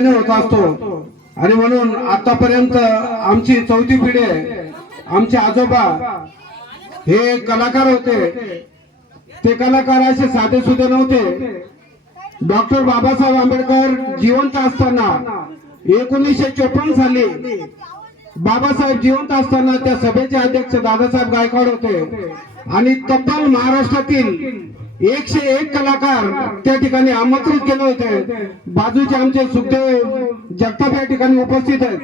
होत असतो आणि म्हणून आतापर्यंत आमची चौथी पिढी आहे. आमचे आजोबा हे कलाकार होते. ते कलाकार असे साधे सुधे नव्हते. डॉक्टर बाबासाहेब आंबेडकर जिवंत असताना 1954 साली बाबासाहेब जिवंत असताना त्या सभेचे अध्यक्ष दादासाहेब गायकवाड होते आणि तब्बल महाराष्ट्रातील 101 कलाकार त्या ठिकाणी आमंत्रित केले होते. बाजूचे आमचे सुखदेव जगताप या ठिकाणी उपस्थित आहेत.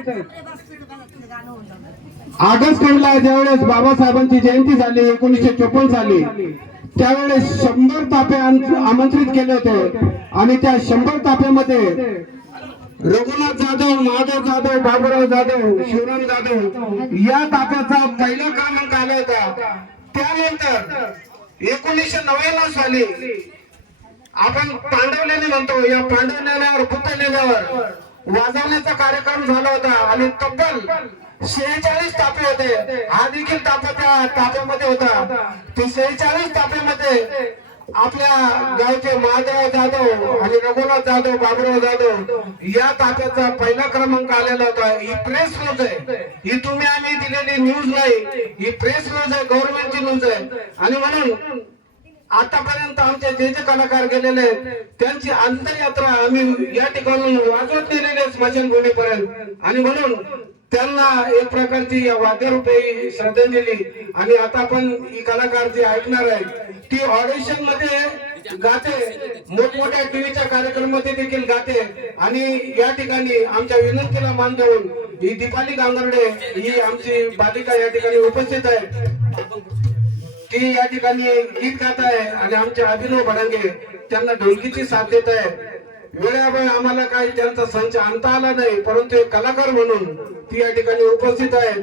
ऑगस्ट ला ज्यावेळेस बाबासाहेबांची जयंती झाली 1954 साली, त्यावेळेस 100 तापे आमंत्रित केले होते आणि त्या 100 ताप्यामध्ये रघुनाथ जाधव, महादेव जाधव, बाबूराव जाधव, शिवराम जाधव या ताफ्याचा पहिला क्रमांक आला होता. त्यानंतर 1999 साली आपण पांडवलेले म्हणतो, या पांडवलेल्यावर बुद्ध लेण्यावर वाजवण्याचा कार्यक्रम झाला होता आणि तब्बल 46 तापे होते. हा देखील तापा त्या ताप्यामध्ये होता. ते 46 ताप्यामध्ये आपल्या गावचे महादेव जाधव आणि रघुनाथ जाधव, बाबूराव जाधव या ताफ्याचा पहिला क्रमांक आलेला होता. ही प्रेस न्यूज आहे, ही तुम्ही आम्ही दिलेली न्यूज नाही, ही प्रेस न्यूज आहे, गव्हर्नमेंटची न्यूज आहे. आणि म्हणून आतापर्यंत आमचे जे जे कलाकार गेलेले आहेत त्यांची अंत्ययात्रा आम्ही या ठिकाणी वाजवत नेलेली आहे स्मशानभूमीपर्यंत. आणि म्हणून त्यांना एक प्रकारची वाद्यरूपी श्रद्धांजली. आणि आता आपण ही कलाकार जी ऐकणार आहे ती ऑडिशन मध्ये गाते, मोठमोठ्या टीव्हीच्या कार्यक्रमामध्ये देखील गाते. आणि या ठिकाणी आमच्या विनंतीला मान देऊन ही दीपाली गांगर्डे ही आमची बालिका या ठिकाणी उपस्थित आहे. ती या ठिकाणी गीत गात आहे आणि आमचे अभिनव भडंगे त्यांना ढोलकीची साथ देत आहे. वेळावेळी आम्हाला काही त्यांचा संच आणता आला नाही, परंतु एक कलाकार म्हणून ती या ठिकाणी उपस्थित आहे.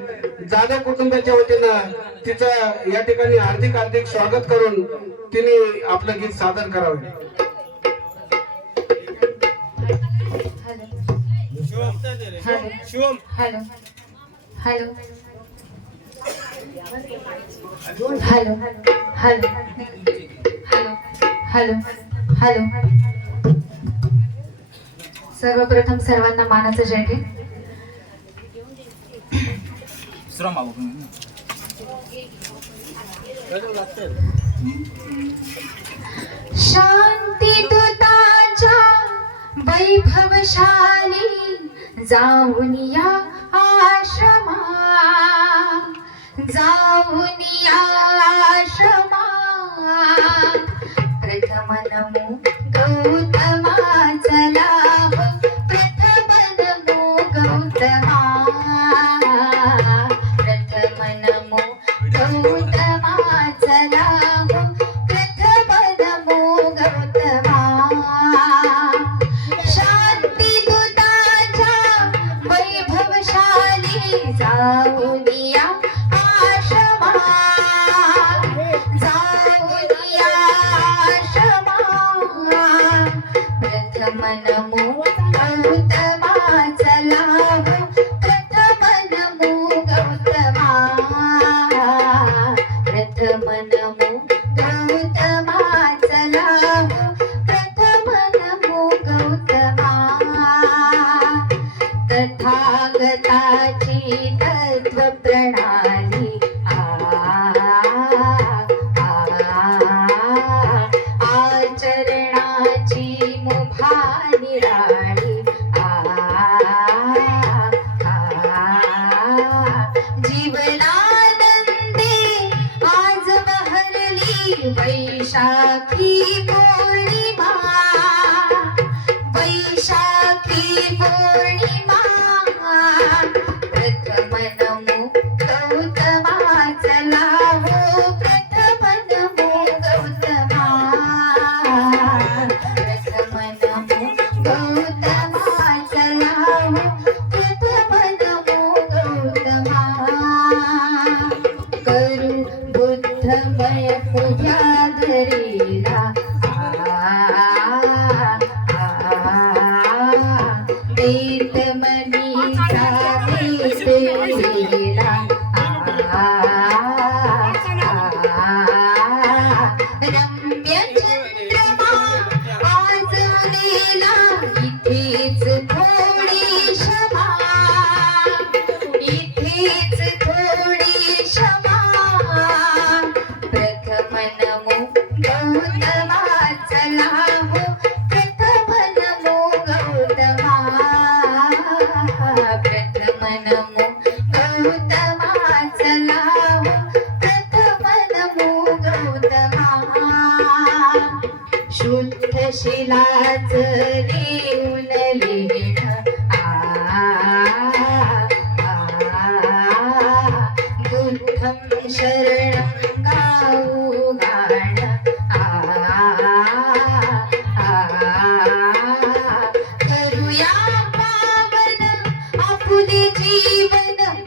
जाधव कुटुंबाच्या वतीनं तिचं या ठिकाणी हार्दिक हार्दिक स्वागत करून तिने आपलं गीत सादर करावे. Hello hello hello hello hello hello hello. सर्वप्रथम सर्वांना मानाचं जय. शांती दूताच्या वैभवशाली जाऊन या आश्रमा, जाऊन या आश्रमा. प्रथम नमो गौतमा, चला हो प्रथम नमो गौतमा. प्रथम नमो गौतमा, चला हो प्रथम नमो गौतमा. शांती दूताच्या वैभवशाली जाऊन या आश्रमा, जाऊन या आश्रमा. प्रथम नमो गौतमा, चला हो प्रथम नमो गौतमा. प्रथम नमो गौतमा, चला हो प्रथम नमो गौतमा. तथागताची तत्व प्रणाली आचरणाची मुभा निराळी. जीवनानंदे आज बहरली वैशाखी पौर्णिमा, वैशाखी पौर्णिमा. प्रथम नमो गौतमा, चला हो प्रथम नमो गौतमा. प्रथम नमो गौतमा, चला हो प्रथम नमो गौतमा. करू बुद्धमय पूजा धरीला, देत मनीचा देतेला. रम्य चंद्रमा आज उदेला, इथेच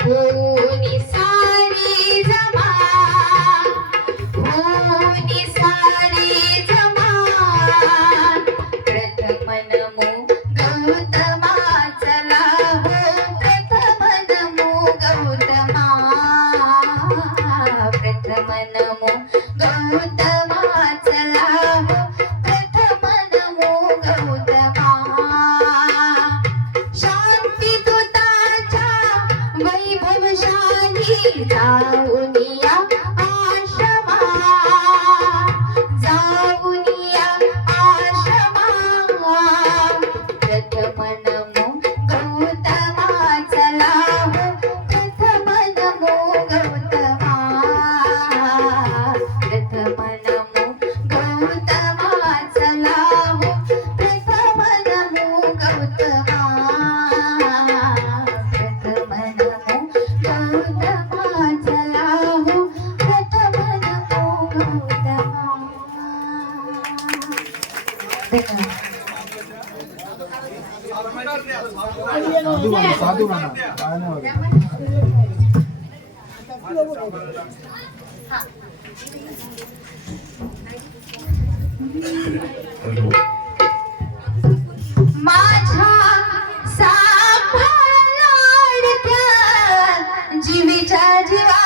होनी सारी जमा, होनी सारी जमा, प्रथम नमो गौतमा, चला हो प्रथम नमो गौतमा, प्रथम नमो गौतमा, चला हो प्रथम नमो गौतमा. शांती दूताच्या वैभवशाली जाऊनिया आश्रमा, जाऊनिया आश्रमा, प्रथम नमो गौतमा, चला हो प्रथम नमो गौतमा, प्रथम नमो गौतमा, चला हो प्रथम नमो गौतमा, प्रथम नमो गौतमा, चला हो प्रथम नमो गौतमा. धन्यवाद. साधू म्हणा काय नाही माझ्या सांभाळ लाडक्या जीवीच्या जीवा,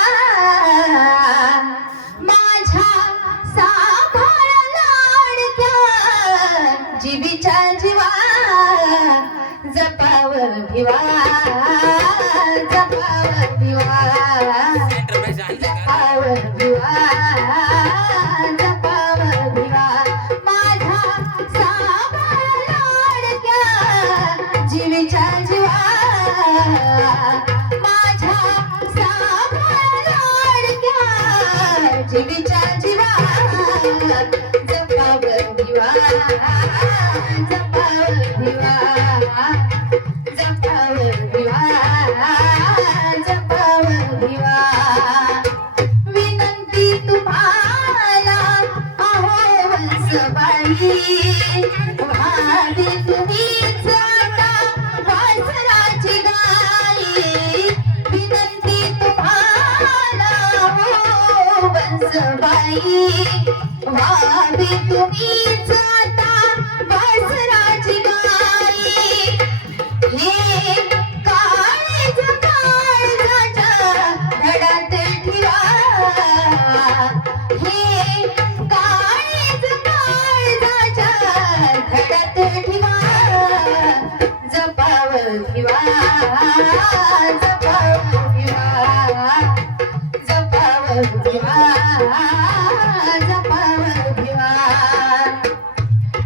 माझ्या सांभाळ लाडक्या जीवीच्या जीवा, जपाव भिवा, जपाव भिवा, जपाव भिवा, जपाव भिवा, माझ्या सांभाळ लाडक्या जीवीच्या जीवा, माझ्या सांभाळ लाडक्या जीवीच्या जीवा, जपाव भिवा, जपाव भिवा, जपाव भिवा, जपाव भिवा. विनंती तुम्हाला अहो वंसबाई, व्हावी तुम्हीच आता वासराची गाई. विनंती तुम्हाला अहो वंसबाई, व्हावी तुम्हीच आता वासराची गाई. हे काळीज काळजाच्या धडात ठेवा, हे काळीज काळजाच्या धडात ठेवा, जपाव ठेवा, जपाव ठेवा, जपाव ठेवा, जपाव ठेवा.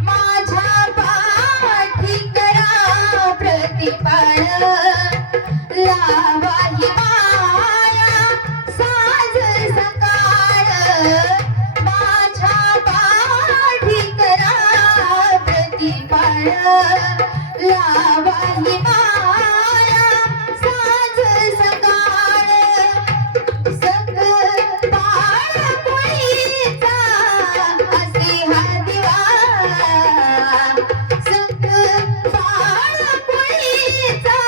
माझ्या पाठी करा प्रतिपाळ, लावा ही माया साज सकाळ. माझ्या पाठी करा प्रतिपाळ, लावा ही माया साज सकाळ. सकपाळ मुळीचा असे हा दिवा, सकपाळ मुळीचा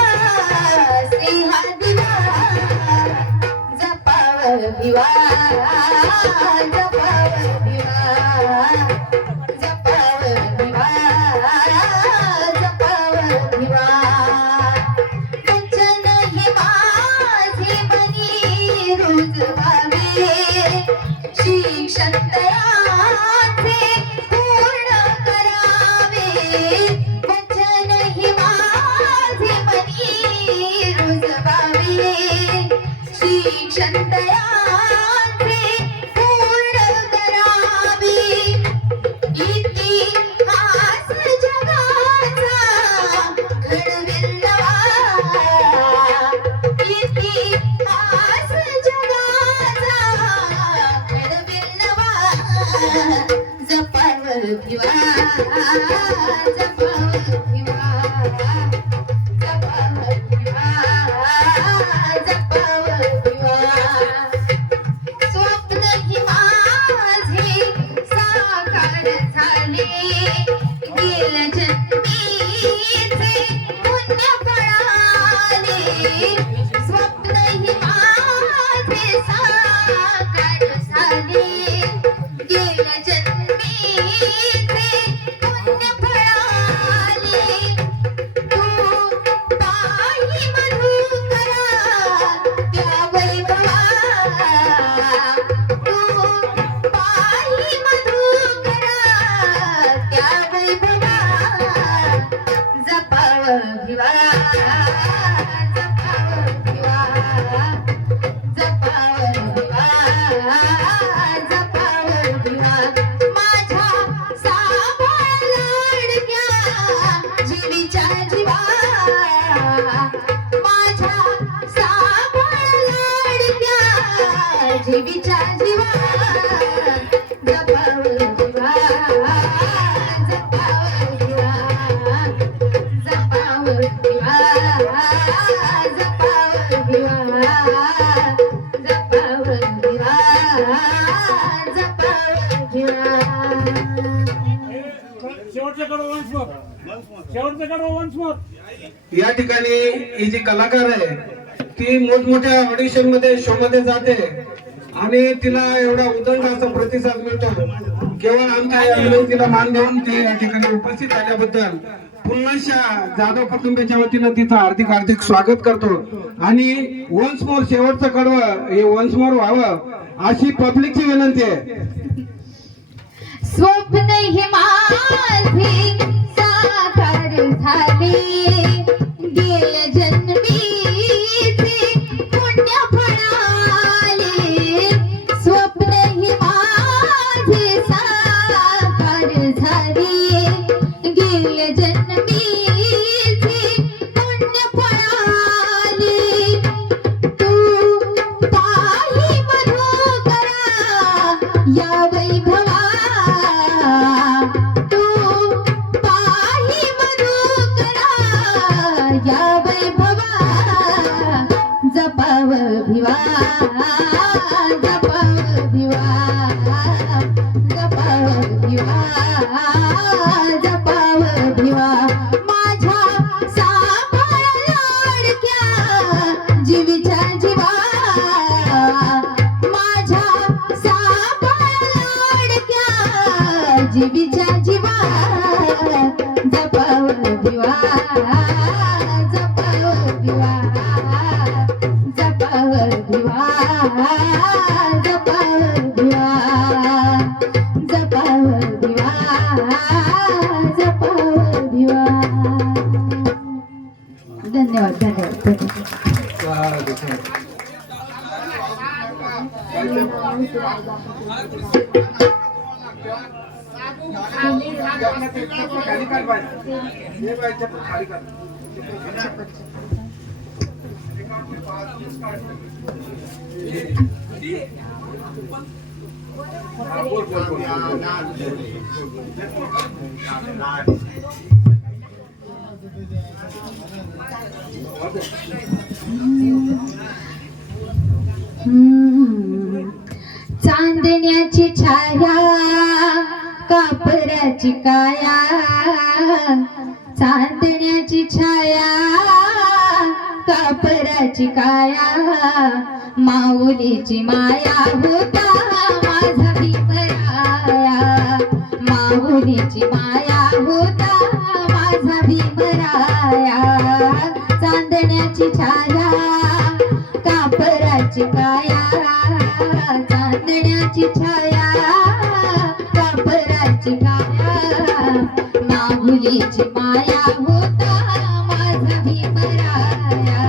असे हा दिवा, जपाव भिवा, जपाव भिवा, जपाव भिवा, जपाव भिवा. वचन हे माझे मनी रोज भावे, शिक्षण तयाचे पूर्ण करावे. वचन हे माझे मनी रोज भावे, शिक्षण तयाचे पूर्ण करावे. इतिहास जगाचा घडविल नवा, इतिहास जगाचा घडविल नवा, जपाव भिवा, जपाव भिवा, जपाव भिवा, जपाव भिवा. भिवा जपाव भिवा जपाव भिवा जपाव भिवा माझ्या साबाळ लाडक्या जीवीच्या जीवा माझ्या साबाळ लाडक्या जीवीच्या जीवा जपाव भिवा जपाव भिवा जपाव भिवा जपाव भिवा जपाव भिवा जपाव भिवा शेवटचं कडवं वन्स मोर शेवटचं कडवं वन्स मोर या ठिकाणी ही जी कलाकार आहे ती मोठमोठ्या ऑडिशन मध्ये शो मध्ये जाते आणि तिला एवढा उदंड असा प्रतिसाद मिळतो. केवळ आमच्या या विनंतीला मान देऊन ती या ठिकाणी उपस्थित झाल्याबद्दल पुन्हा जाधव कुटुंबाच्या वतीनं तिचं हार्दिक हार्दिक स्वागत करतो आणि वन्स मोर शेवटचं कडवं हे वन्स मोर व्हावं अशी पब्लिकची विनंती आहे. स्वप्न हे माझे साकार झाले गेल्या जन्मीचे पुण्य फळाले स्वप्न हे माझे साकार झाले गेल्या जन्मीचे पुण्य फळाले तू पाही मधुकरा या वैभवा तू पाही मधुकरा या वैभवा जपाव भिवा जपाव भिवा जपाव भिवा जपाव भिवा माझ्या साबाळ लाडक्या जीवीच्या जीवा माझ्या साबाळ लाडक्या जीवीच्या जीवा जपाव भिवा जपाव भिवा जपाव भिवा जपाव भिवा जपाव भिवा जपाव भिवा धन्यवाद धन्यवाद धन्यवाद चांदण्याची छाया कापराची काया चांदण्याची छाया कापराची काया माऊलीची माया होता माझा भीमराया माऊलीची माया होता माझा भीमराया चांदण्याची छाया कापराची काया चांदण्याची छाया कापराची काया माऊलीची माया होता माझा भीमराया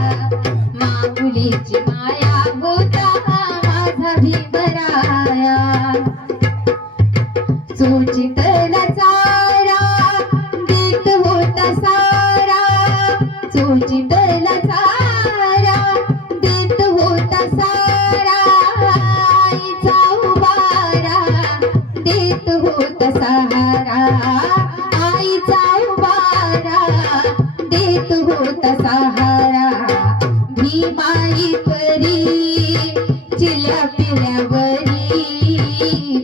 माऊलीची माया होता माझा भीमराया चोचितला चारा देत होता सारा चोचितला चारा देत होता सारा आईचा उबारा देत होता सहारा आईचा उबारा देत होता सहारा भीमाई परी चिल्या पिल्यावरी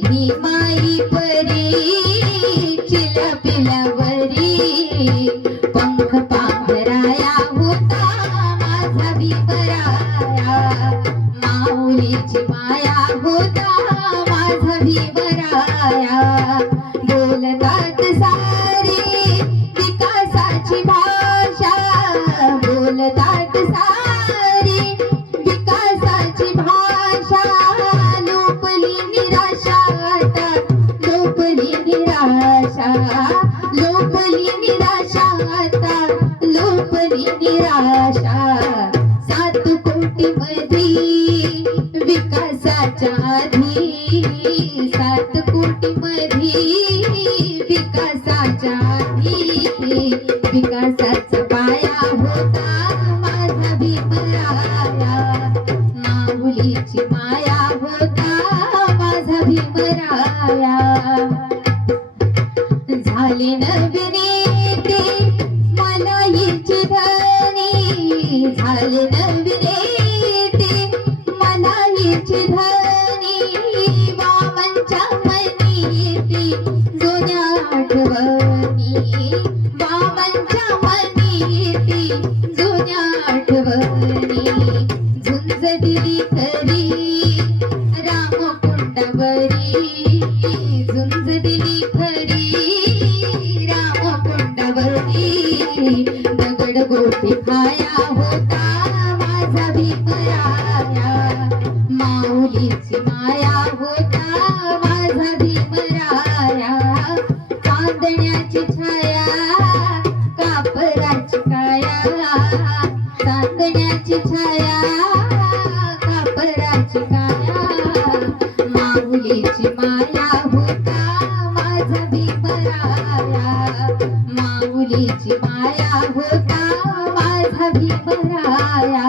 भीमाई परी चिल्या पिल्यावरी पंख पांघराया होता माझा भीमराया माऊलीची माया होता माझा भीमराया बोलतात सारे विकासाची भाषा बोलतात सारे संपली निराशा 7 कोटी मध्ये विकासाच्या आधी 7 कोटी मध्ये विकासाच्या आधी विकासाचा पाया होता माझा भीमराया माऊलीची माया होता माझा भीमराया झाले नविनेते मनाईची धनी झाले नविनेते मनाईची धनी बाबांच्या मनी येते जुन्या आठवणी बाबांच्या मनी येते जुन्या आठवणी झुंज दिली खरी रामकुंडावरी झुंज दिली खरी रामकुंडावरी दगड गोटे खाया होता माझा भीमराया माऊलीची माया होता माझा भीमराया चांदण्याची छाया कापराची काया चांदण्याची छाया कापराची काया माऊलीची माया होता माझा भीमराया माऊलीची माया होता माझा भीमराया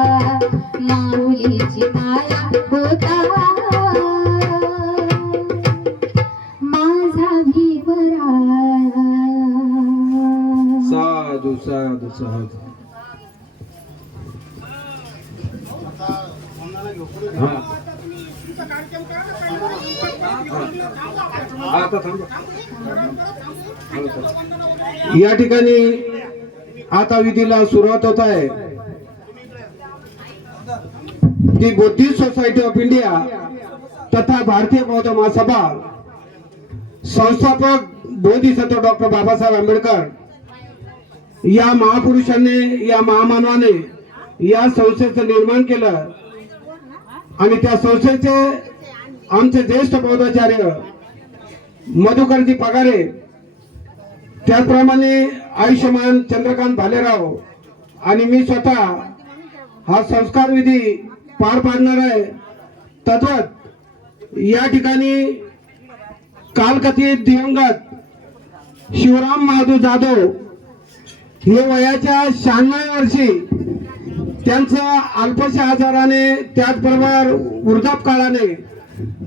माऊलीची माया होता माझा भीमराया साधू साधू साधू हा. आता थांबा. या ठिकाणी आता विधीला सुरुवात होत आहे. दी बुद्धिस्ट सोसायटी ऑफ इंडिया तथा भारतीय बौद्ध महासभा संस्थापक बोधिसत्व डॉक्टर बाबासाहेब आंबेडकर या महापुरुषांनी या महामानवाने या संस्थेचं निर्माण केलं आणि त्या संस्थेचे आमचे ज्येष्ठ बौद्धाचार्य मधुकरजी पगारे त्याचप्रमाणे आयुष्यमान चंद्रकांत भालेराव आणि मी स्वतः हा संस्कार विधी पार पाडणार आहे. तद्वत या ठिकाणी कालकथित दिवंगत शिवराम महादू जाधव हे वयाच्या 96 वर्षी त्यांचं अल्पशा आजाराने त्याचबरोबर वृद्धापकाळाने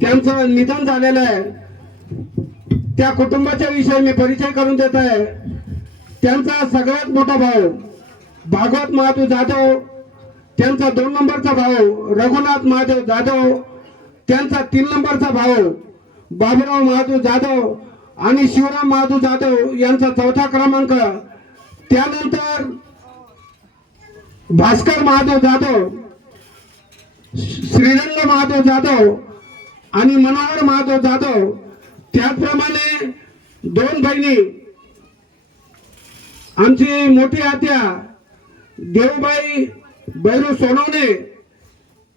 त्यांचं निधन झालेलं आहे. त्या कुटुंबाच्या विषयी मी परिचय करून देत आहे. त्यांचा सगळ्यात मोठा भाऊ भागवत महादेव जाधव, त्यांचा 2 नंबरचा भाऊ रघुनाथ महादेव जाधव, त्यांचा 3 नंबरचा भाऊ बाबूराव महादेव जाधव आणि शिवराम महादेव जाधव यांचा 4था क्रमांक. त्यानंतर भास्कर महादेव जाधव, श्रीरंग महादेव जाधव आणि मनोहर महादेव जाधव. त्याचप्रमाणे 2 बहिणी आमची मोठी आत्या देवबाई बैरू सोनवणे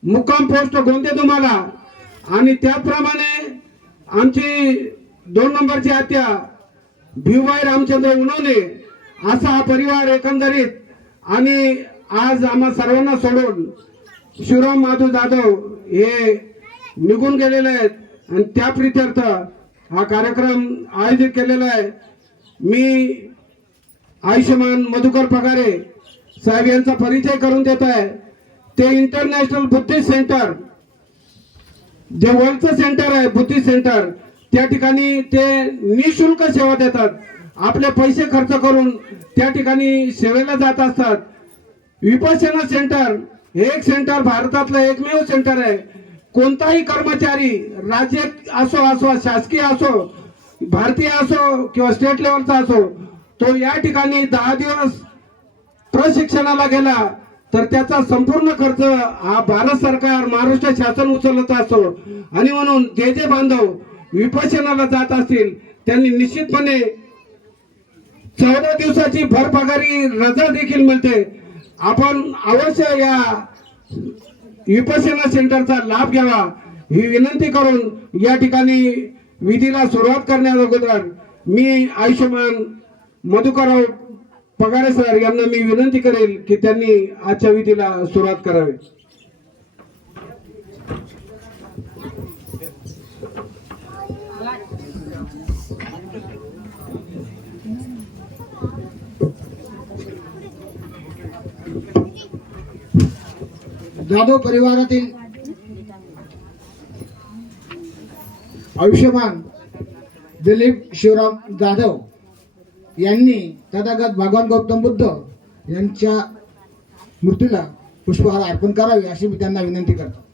मुक्काम पोस्ट गोंदे तुम्हाला आणि त्याचप्रमाणे आमची 2 नंबरची आत्या भिवबाई रामचंद्र उनवणे. असा हा परिवार एकंदरीत आणि आज आम्हा सर्वांना सोडून शिवराम महादेव जाधव हे निघून गेलेले आहेत आणि त्या प्रित्यर्थ हा कार्यक्रम आयोजित केलेला आहे. मी आयुष्यमान मधुकर पगारे साहेब यांचा परिचय करून देत आहे. ते इंटरनॅशनल बुद्धिस्ट सेंटर जे वर्ल्डचं सेंटर आहे बुद्धिस्ट सेंटर त्या ठिकाणी ते निशुल्क सेवा देतात. आपले पैसे खर्च करून त्या ठिकाणी सेवेला जात असतात. विपश्यना सेंटर हे एक सेंटर भारतातलं एकमेव सेंटर आहे. कोणताही कर्मचारी राज्य असो शासकीय असो भारतीय असो किंवा स्टेट लेवलचा असो तो या ठिकाणी 10 दिवस प्रशिक्षणाला गेला तर त्याचा संपूर्ण खर्च हा भारत सरकार महाराष्ट्र शासन उचलत असतो. आणि म्हणून जे जे बांधव विपश्यनाला जात असतील त्यांनी निश्चितपणे 14 दिवसाची भरपगारी रजा देखील मिळते. आपण अवश्य या विपश्यना सेंटरचा लाभ घ्यावा ही विनंती करून या ठिकाणी विधीला सुरुवात करण्याअगोदर मी आयुष्यमान मधुकरराव पगारे सर यांना मी विनंती करेल की त्यांनी आजच्या विधीला सुरुवात करावी. जाधव परिवारातील आयुष्यमान दिलीप शिवराम जाधव यांनी तथागत भगवान गौतम बुद्ध यांच्या मूर्तीला पुष्पहार अर्पण करावे अशी मी त्यांना विनंती करतो.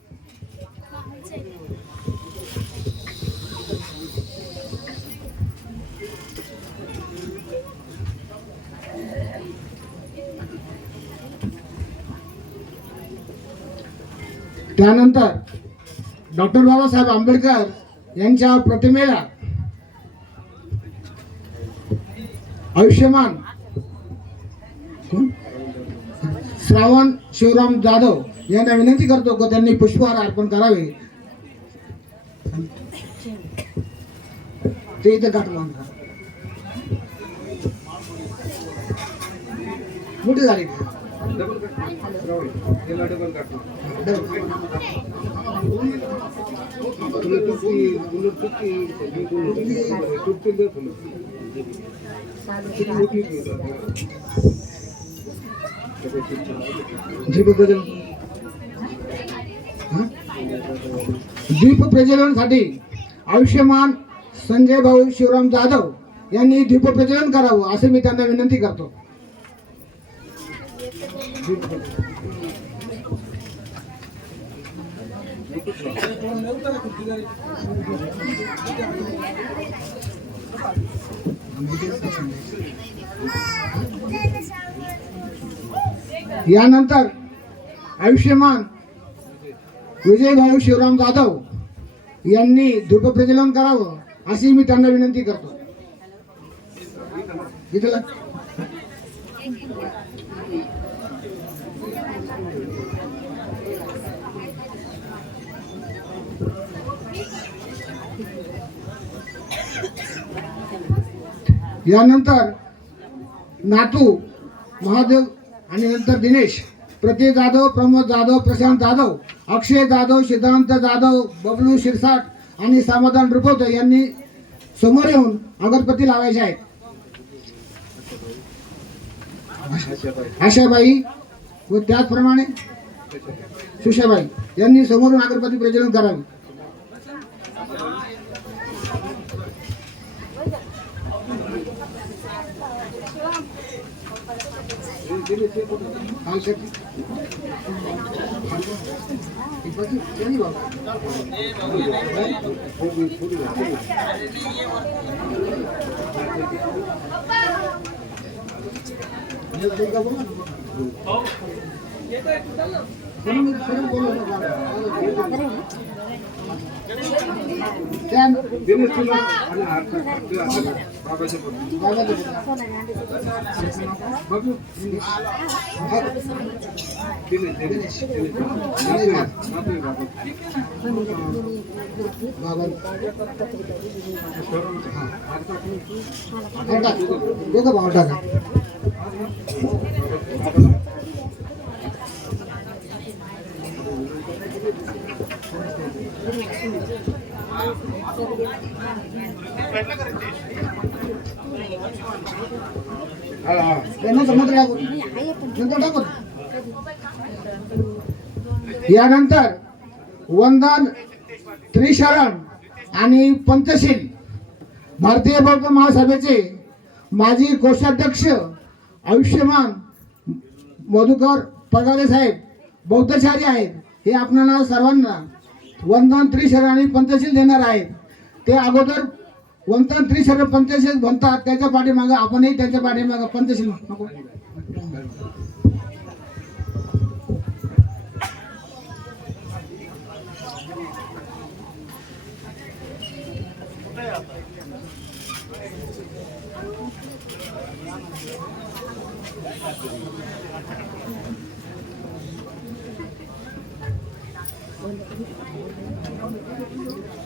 त्यानंतर डॉक्टर बाबासाहेब आंबेडकर यांच्या प्रतिमेला आयुष्यमान श्रावण शिवराम जाधव यांना विनंती करतो की त्यांनी पुष्पहार अर्पण करावे. ते इथे गाठलं मोठी झाली दीप प्रज्वलनासाठी आयुष्यमान संजय भाऊ शिवराम जाधव यांनी दीप प्रज्वलन करावं असे मी त्यांना विनंती करतो. यानंतर आयुष्यमान विजयभाऊ शिवराम जाधव यांनी धूप प्रज्वलन करावं अशी मी त्यांना विनंती करतो. यानंतर नातू महादेव आणि नंतर दिनेश, प्रतीक जाधव, प्रमोद जाधव, प्रशांत जाधव, अक्षय जाधव, सिद्धांत जाधव, बबलू शिरसाट आणि समाधान रुपवते यांनी समोर येऊन अगरबत्ती लावायचे आहेत. आशाबाई व त्याचप्रमाणे सुशाबाई यांनी समोरून अगरबत्ती प्रज्वलन करावे. यानंतर वंदन त्रिशरण आणि पंचशील भारतीय बौद्ध महासभेचे माजी कोषाध्यक्ष आयुष्यमान मधुकर पगारे साहेब बौद्धचारी आहेत. हे आपल्याला सर्वांना वंदन त्रिशरण आणि पंचशील देणार आहेत. ते अगोदर वंदन त्रिशरण पंचशील म्हणतात, त्याच्या पाठीमागे आपणही त्यांच्या पाठीमागे पंचशील नको.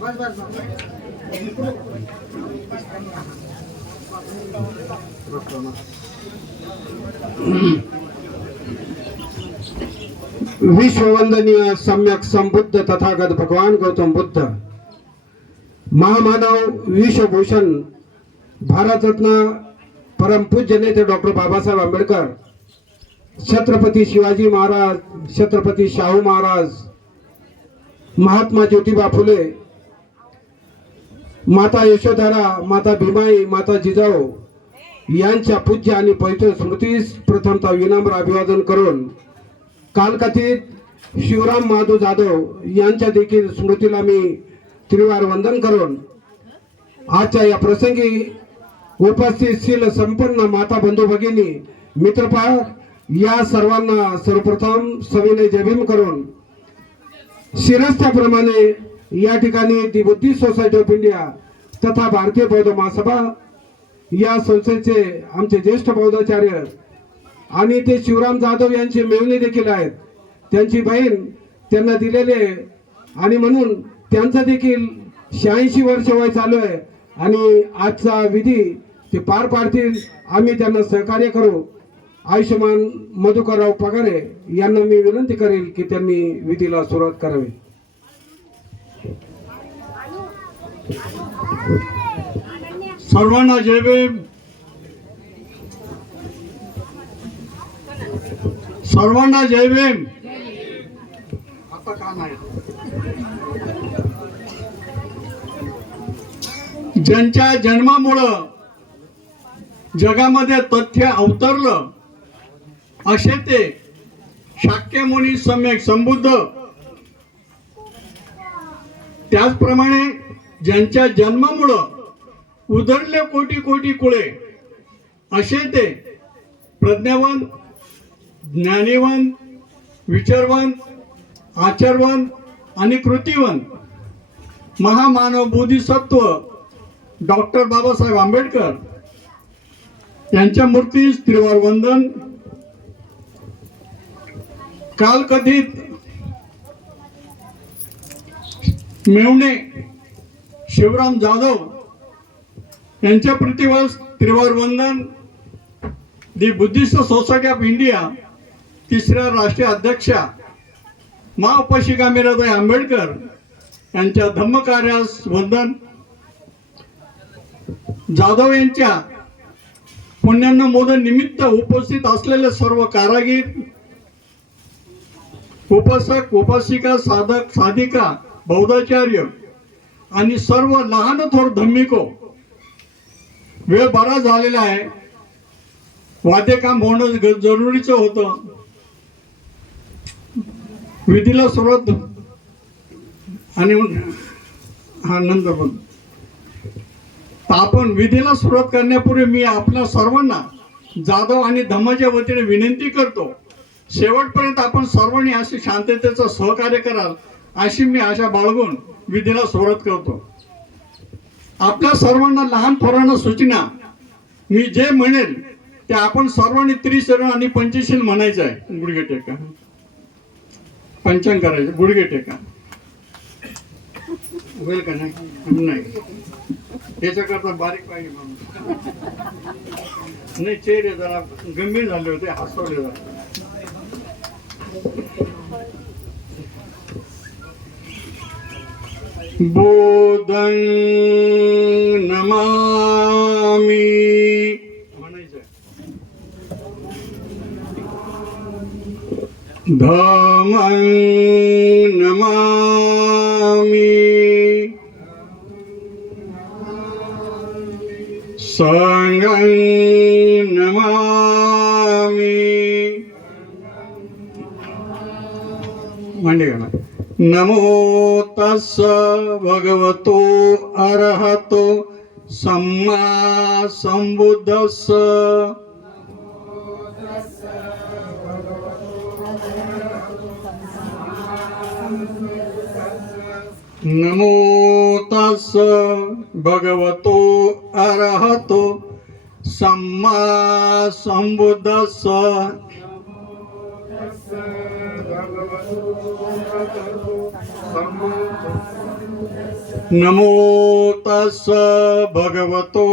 बस. विश्ववंदनीय सम्यक संबुद्ध तथागत भगवान गौतम बुद्ध, महामानव विश्वभूषण भारतरत्न परमपूज्य नेते डॉक्टर बाबासाहेब आंबेडकर, छत्रपती शिवाजी महाराज, छत्रपती शाहू महाराज, महात्मा ज्योतिबा फुले, माता यशोधरा, माता भीमाई, माता जिजाऊ यांच्या पूज्य आणि पवित्र स्मृतीस प्रथमतः विनम्र अभिवादन करून कालकथित शिवराम महादू जाधव यांच्या देखील स्मृतीला मी त्रिवार वंदन करून आजच्या या प्रसंगी उपस्थित संपूर्ण माता बंधू भगिनी मित्रपाळ या सर्वांना सर्वप्रथम सविनय जय भीम करून शिरस्त्याप्रमाणे या ठिकाणी दी बुद्धिस्ट सोसायटी ऑफ इंडिया तथा भारतीय बौद्ध महासभा या संस्थेचे आमचे ज्येष्ठ बौद्धाचार्य आणि ते शिवराम जाधव यांचे मेवणे देखील आहेत, त्यांची बहीण त्यांना दिलेले आणि म्हणून त्यांचं देखील 86 वर्ष वय चालू आहे आणि आजचा विधी ते पार पाडतील, आम्ही त्यांना सहकार्य करू. आयुष्यमान मधुकरराव पगारे यांना मी विनंती करेल की त्यांनी विधीला सुरुवात करावी. सर्वांना जय भीम. सर्वांना जय भीम. आता का नाही, ज्यांच्या जन्मामुळं जगामध्ये तथ्य अवतरलं असे ते शाक्यमुनी सम्यक संबुद्ध, त्याचप्रमाणे ज्यांच्या जन्मामुळं उधळले कोटी कोटी कुळे असे ते प्रज्ञावंत, ज्ञानीवंत, विचारवंत, आचारवंत आणि कृतीवंत महामानव बोधिसत्व डॉक्टर बाबासाहेब आंबेडकर यांच्या मूर्तीस त्रिवार वंदन. कालकथित मेवणे शिवराम जाधव यांच्या प्रतिवास त्रिवार वंदन. दी बुद्धिस्ट सोसायटी ऑफ इंडिया तिसऱ्या राष्ट्रीय अध्यक्षा माऊपाशिका मीराबाई आंबेडकर यांच्या धम्मकार्यास वंदन. जाधव यांच्या पुण्यनमोदन निमित्त उपस्थित असलेले सर्व कारागीर, उपासक, उपासिका, साधक, साधिका, बौद्धाचार्य आणि सर्व लहान थोर धम्मिको, वेळ बरा झालेला आहे, वाद्य काम होणं जरुरीचं होतं. विधीला सुरुवात आणि हा नंतर पण आपण विधीला सुरुवात करण्यापूर्वी मी आपल्या सर्वांना जाधव आणि धम्माच्या वतीने विनंती करतो, शेवटपर्यंत आपण सर्वांनी असे शांततेचं सहकार्य कराल अशी मी आशा बाळगून विधीला सुरुवात करतो. आपल्या सर्वांना लहान थोरांना सूचना, मी जे म्हणेल ते आपण सर्वांनी त्रिशरण आणि पंचशील म्हणायचं आहे. गुडघे टेका, पंचांग करायचं, गुडघे टेका. होईल का? नाही, याच्याकरता बारीक पाहिजे म्हणून नाही. चेहरे जरा गंभीर झाले होते, हसवले जरा. बोधं नमामि म्हणायचं. धम्मं नमामि, संघं नमामि. म्हणजे का? नमो तस्स भगवतो अरहतो सम्मा संबुद्धस्स. नमो तस्स भगवतो अरहतो सम्मा संबुद्धस्स. नमो तस्स भगवतो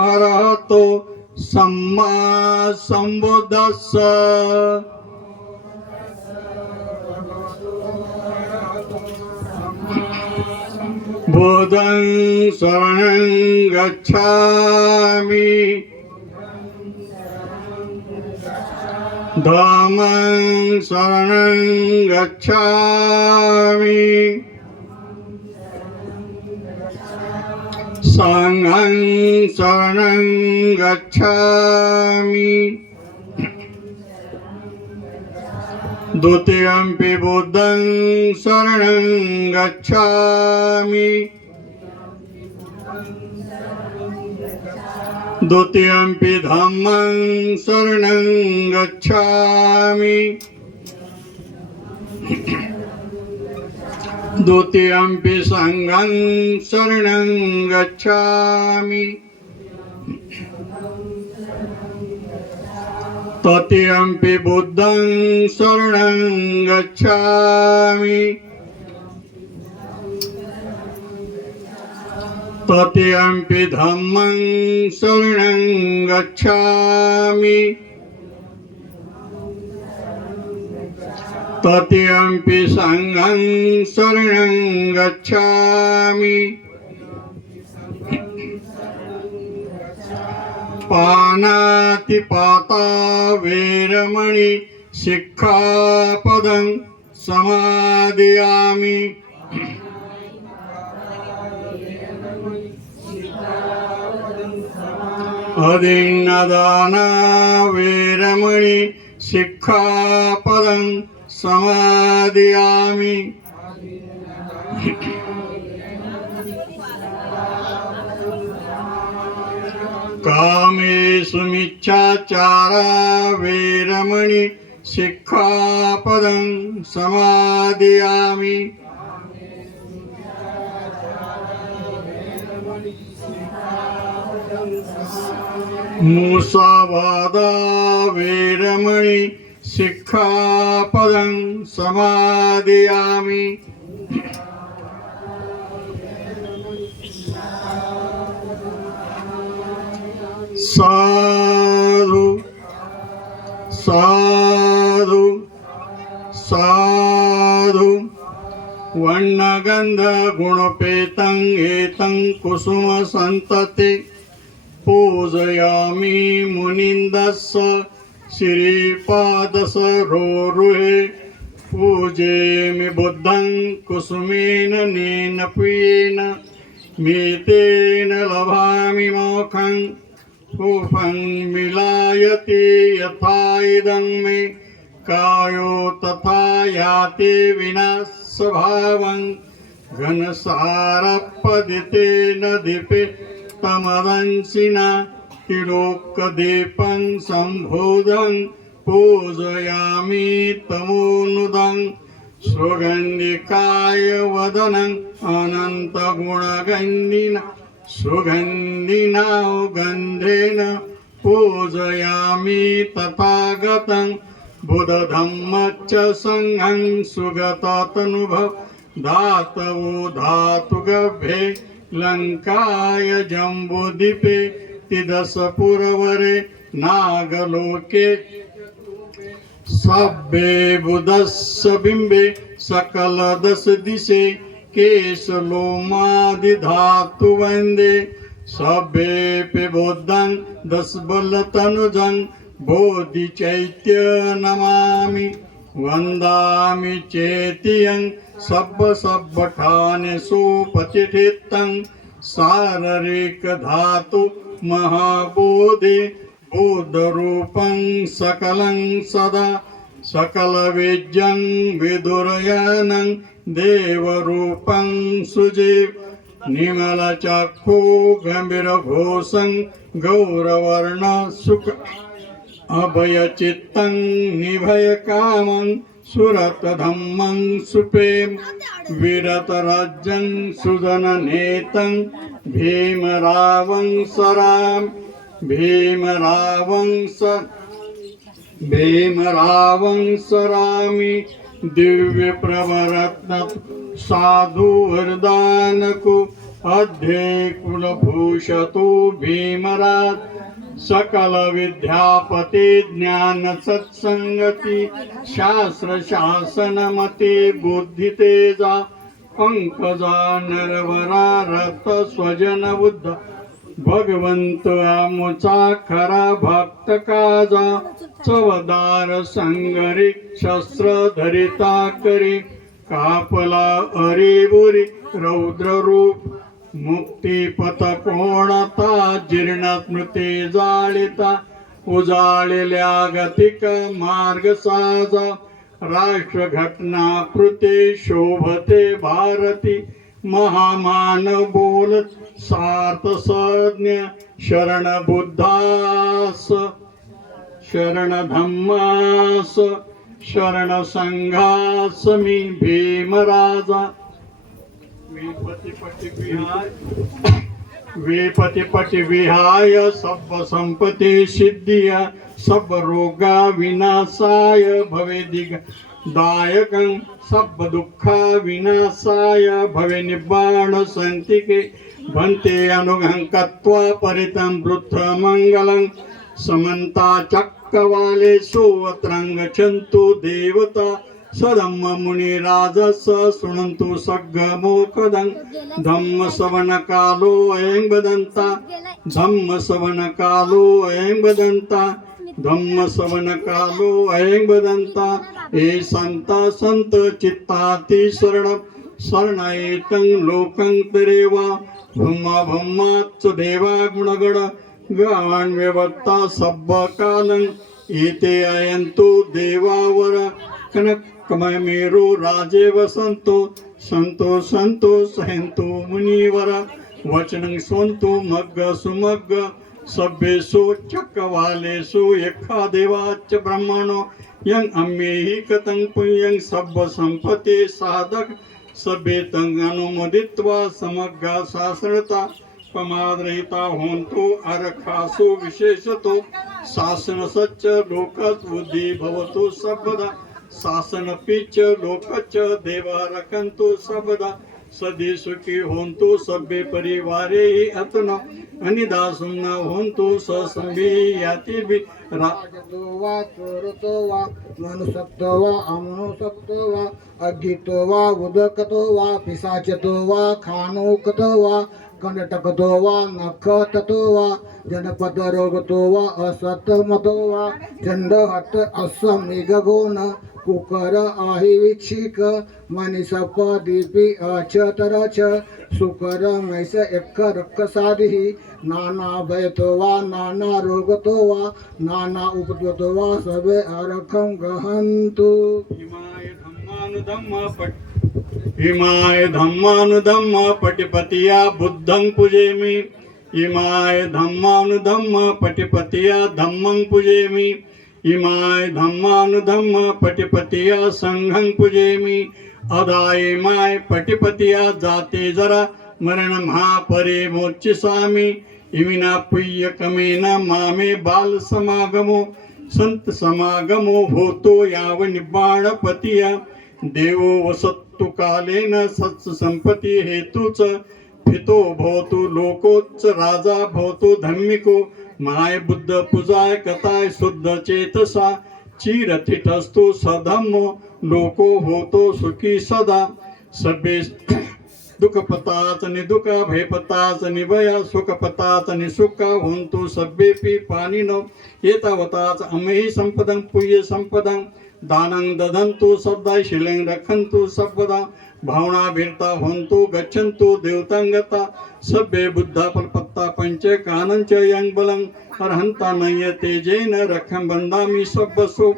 अरहतो सम्मा संबुद्धस्स बुद्धं शरणं गच्छामि धम्मं शरणं गच्छामि संघं शरणं गच्छामि द्वितीयंपि बुद्धं शरणं गच्छामि द्वितीयंपि धम्मं शरणं गच्छामि द्वितीयंपि संघं शरणं गच्छामि तृतीयंपि बुद्धं शरणं गच्छामि तृतीयंपि धम्मं शरणं गच्छामि तृतीयंपि संघं शरणं गच्छामि पानातिपाता वेरमणि सिक्खापदं समादयामि अदिन्नदाना वेरमणि सिक्खापदं समादयामि कामेषु मिच्छाचारा वेरमणि सिक्खापदं समादयामि मुसावादा वेरमणि सिक्खापदं समादयामि साधु साधु साधु वर्णगंध गुणपेतं एतं कुसुम संतते पूजयामि मुनिन्दस्स श्रीपादसरोरुहे पूजेमि बुद्धं कुसुमेन नेन प्रियेण मेतेन लभामि मोक्षं पुफं मिलायते यथा इदं मे कायो तथा याति विनाशभावं घनसारपदितेन दीपे तमदंसिना तिलोकदीपं सम्बोधं पूजयामि तमोनुदं सुगन्धिकाय वदनं अनन्तगुणगन्धिना सुगन्धिना गन्धेन पूजयामि तथागतं बुद्धधम्मच्च संघं सुगतातनुभव धातवो धातुगभ्ये लंकाय जम्बूद्वीपे तिदशपुरवरे नागलोके सभ्ये बुधस्य बिम्बे सकल दश दिशे केशलोमादिधातु वन्दे सभ्येऽपि बुद्धं दशबलतनुजं बोधिचैत्य नमामि वन्दामि चेतियं सब्बठाने सुपतिष्ठितं शारीरिक धातु महाबोधि बुद्धरूपं सकलं सदा सकलवेद्यं विदुरयानं देवरूपं सुजीव निर्मलचक्षु गम्भीरघोषं गौरवर्ण सुख अभयचित्तं निभयकामं सुरतधम्मं सुपेम विरतराज्यं सुदननेतं भीमरावं सराम भीमरावं सरामि दिव्य प्रवरत्न साधु वरदानको अध्ये कुलभूषतो भीमराज सकल विद्यापती ज्ञान सत्संगती शास्त्र शासन मते बुद्धी तेजा पंकजा नरवरा रथ स्वजन बुद्ध भगवंत आमुचा खरा भक्त काजा चवदार संगरी शस्त्र धरिता करी कापला अरिबुरी रौद्र रूप मुक्ती पथ कोणता जीर्ण स्मृती जाळिता उजाळलेल्या गतिक मार्ग साजा राष्ट्र घटना कृती शोभते भारती महामान बोल सार्थ सज्ञ शरण बुद्धास शरण धम्मास शरण संघास मी भीमराजा विपतिपति विहाय सब संपत्ति सिद्धिया सब रोगा विनाशाय भवे दिग दायकं सब दुःखा विनाशाय भवे निब्बाण संतिके भन्ते अनुगंकत्वा परितं वृद्ध मंगलं समन्ता चक्रवाले सोवत्रंग चंतु देवता सदम्म मुनि राजस शृणन्तु सग्गमोकदं धम्म सवन कालो अयं वदन्ता धम्म सवन कालो अयं वदन्ता धम्म सवन कालो अयं वदन्ता ए संत चित्ताति शरणैतं लोकं तरेवा भुम्मा भुम्माच्च देवा गुणगण गान व्यवस्था सब्ब कालं एते अयन्तु देवावर कनक कमय मेरो राजे वसंतो संतो संतो सहंतो मुनिवर वचनं सोंतो मग्ग सुमग्ग सभ्येषु चक्रवालेषु यक्षा देवाच ब्रह्मणो यं अम्मेहि कतं पुण्यं सब्ब संपत्ति साधक सभ्येतं अनुमोदित्वा समग्र शासनता प्रमादरहिता होंतो अरखासु विशेषतो शासन सच्च लोकस बुद्धि भवतु सर्वदा शासन पिच लोकच देवा रखंतु सबदा सदी सुखी होंतु सभ्य परिवारे ही अतन अनिदा सुन्ना होंतु ससंभी याति भी राजतो वा चोरतो वा मनुसक्तो वा अमनुसक्तो वा अज्ञितो वा उदकतो वा पिशाचतो वा खानोकतो वा कंटकतो वा नखततो वा जनपद रोगतो वा असतमतो वा चंडहट असमिगगोन कुकर आहिविक्षिक मनीसप दीपी अचतरच सुकर मैस एक रक्कसादिही नाना भयतो वा नाना रोगतो वा नाना उपद्रवतो वा सबे अरखं गहन्तु इमाय धम्मानुधम्म पटिपतिया बुद्धं पूजेमि इमाय धम्मानुधम्म पटिपतिया धम्मं पूजेमि इमाय धम्मानुधम्म पटिपतिया संघं पूजेमि अदाय माय पटिपतिया जाते जरा मरण महापरे मोक्षिसामि इमिना पुय्य कमेन मामे बाल समागमो संत समागमो होतो याव निब्बाणपतिया देवो वसत्तु कालेन सत्संपत्ति हेतुच फितो भवतु लोकोच्च राजा भवतु धम्मिको माय बुद्ध पूजाय कथाय शुद्ध चेतसा चिरथितस्तु सधम्मो लोको होतो सुखी सदा सभ्ये दुःखपताच निदुःख भयपताच निभया सुखपताच निसुख होंतु सभ्येपि पाणिनो एतावताच अमेहि संपदं पुण्य संपदं दानं ददन्तु सद्दाय शिलं रखन्तु सर्वदा भावना भीरता होंतु गच्छन्तु देवतांगता सभ्ये बुद्धा फलपत्ता पंच कानंच यं बलं अर्हंता नयते जैन रखं बंदामि सब्बसु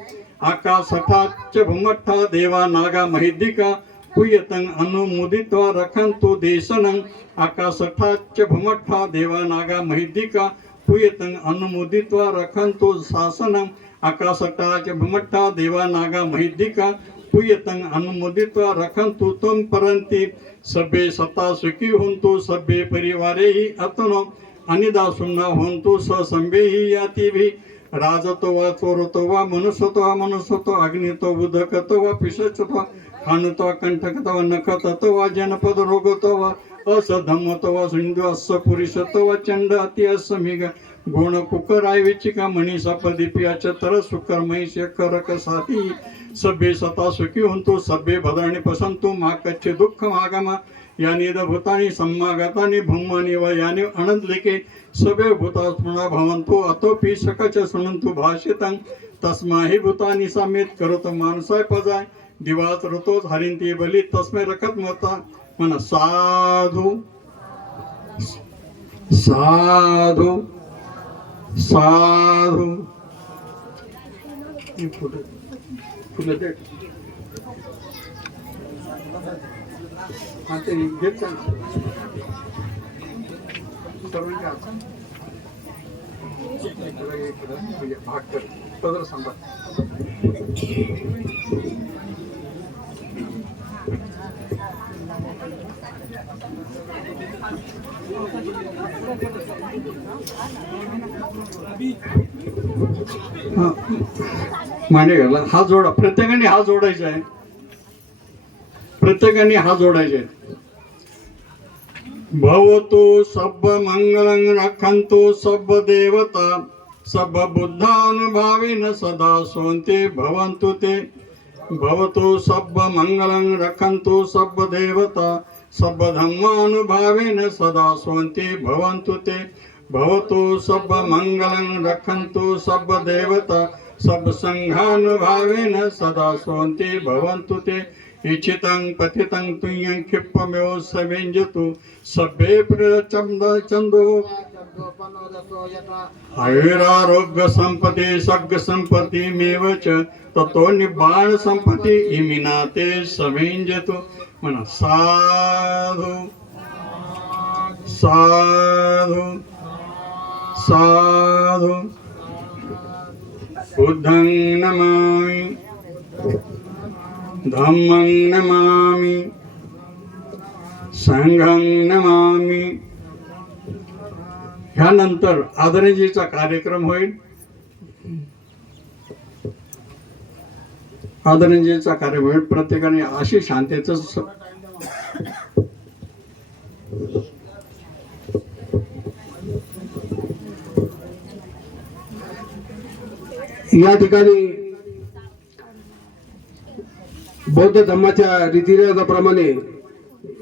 आकाशठाच्च भूमठा देवा नागा महिदिका पुयतं अनुमुदित्वा रखन्तु देशनं आकाशठाच्च भूमठा देवा नागा महिदिका पुयतं अनुमुदित्वा रखन्तु शासनं आकाशठाच्च भूमठा देवा नागा महिदिका पुयतं अनुमोदित्वा रखन्तु त्वं परन्ति सभ्ये सता सुखी होन्तु सभ्ये परिवारे ही अतनो अनिदा सुन्ना होन्तु ससंभेहि यातिभिः राजतो वा चोरतो वा मनुष्यतो अग्नितो उदकतो वा पिशाचतो खानतो कंठकतो वा नखतो वा जनपद रोगतो वा असधम्मतो वा सिंधु अस्य पुरुषतो वा चंड अति असमिग गुण कुकर आयविचिका मणी सपदीपियाच्या तर सुकर महिष करक साथी सभ्य सता सुखी होतो सभ्य भद्राणी पसंतो मा कच्चे दुःख मागमा यानी भूतानी सम्मागतानी भूमानी व यानी अनंत लिखे सभे भूता स्मृणा भवंतो अतोपि सकच सुनंतु भाषितं तस्माहि भूतानी समेत करतो मानसाय पजाय दिवास ऋतोच हरिंती बली तस्मै रखत मता मन साधू साधू साधू फुलं दे आता घेत चाल सर्वांच्या हातात म्हणजे भाग कर पदर सांगा माने घाला हा जोडा प्रत्येकाने हा जोडायचा आहे प्रत्येकाने हा जोडायचा आहे भवतो सब मंगलं रखंतो सब देवता सब बुद्धानुभावेन सदा सोन्ते भवन्तु ते भवतो सब मंगलं रखंतो सब देवता सब धम्मानुभावेन सदा सोन्ते भवन्तु ते भवतो सब मंगलं रखंतो सब देवता सब संघानुभावेन सदा सोन्ते भवन्तु ते इच्छितं पतितं तुयं क्षिप्पमेव सवेञ्जतु सभ्ये प्रचन्दो आयुरारोग्य संपत्ति सग्ग संपत्तिमेव च ततो निब्बाण संपत्ति इमिनाते सवेञ्जतु मन साधु साधु साधु बुद्धं नमामि धम्मं नमामि संघं नमामि ह्यानंतर आदरणीचा कार्यक्रम होईल आदरणीचा कार्यक्रम होईल प्रत्येकाने अशी शांततेचं या ठिकाणी बौद्ध धर्माच्या रीतिरिवाजाप्रमाणे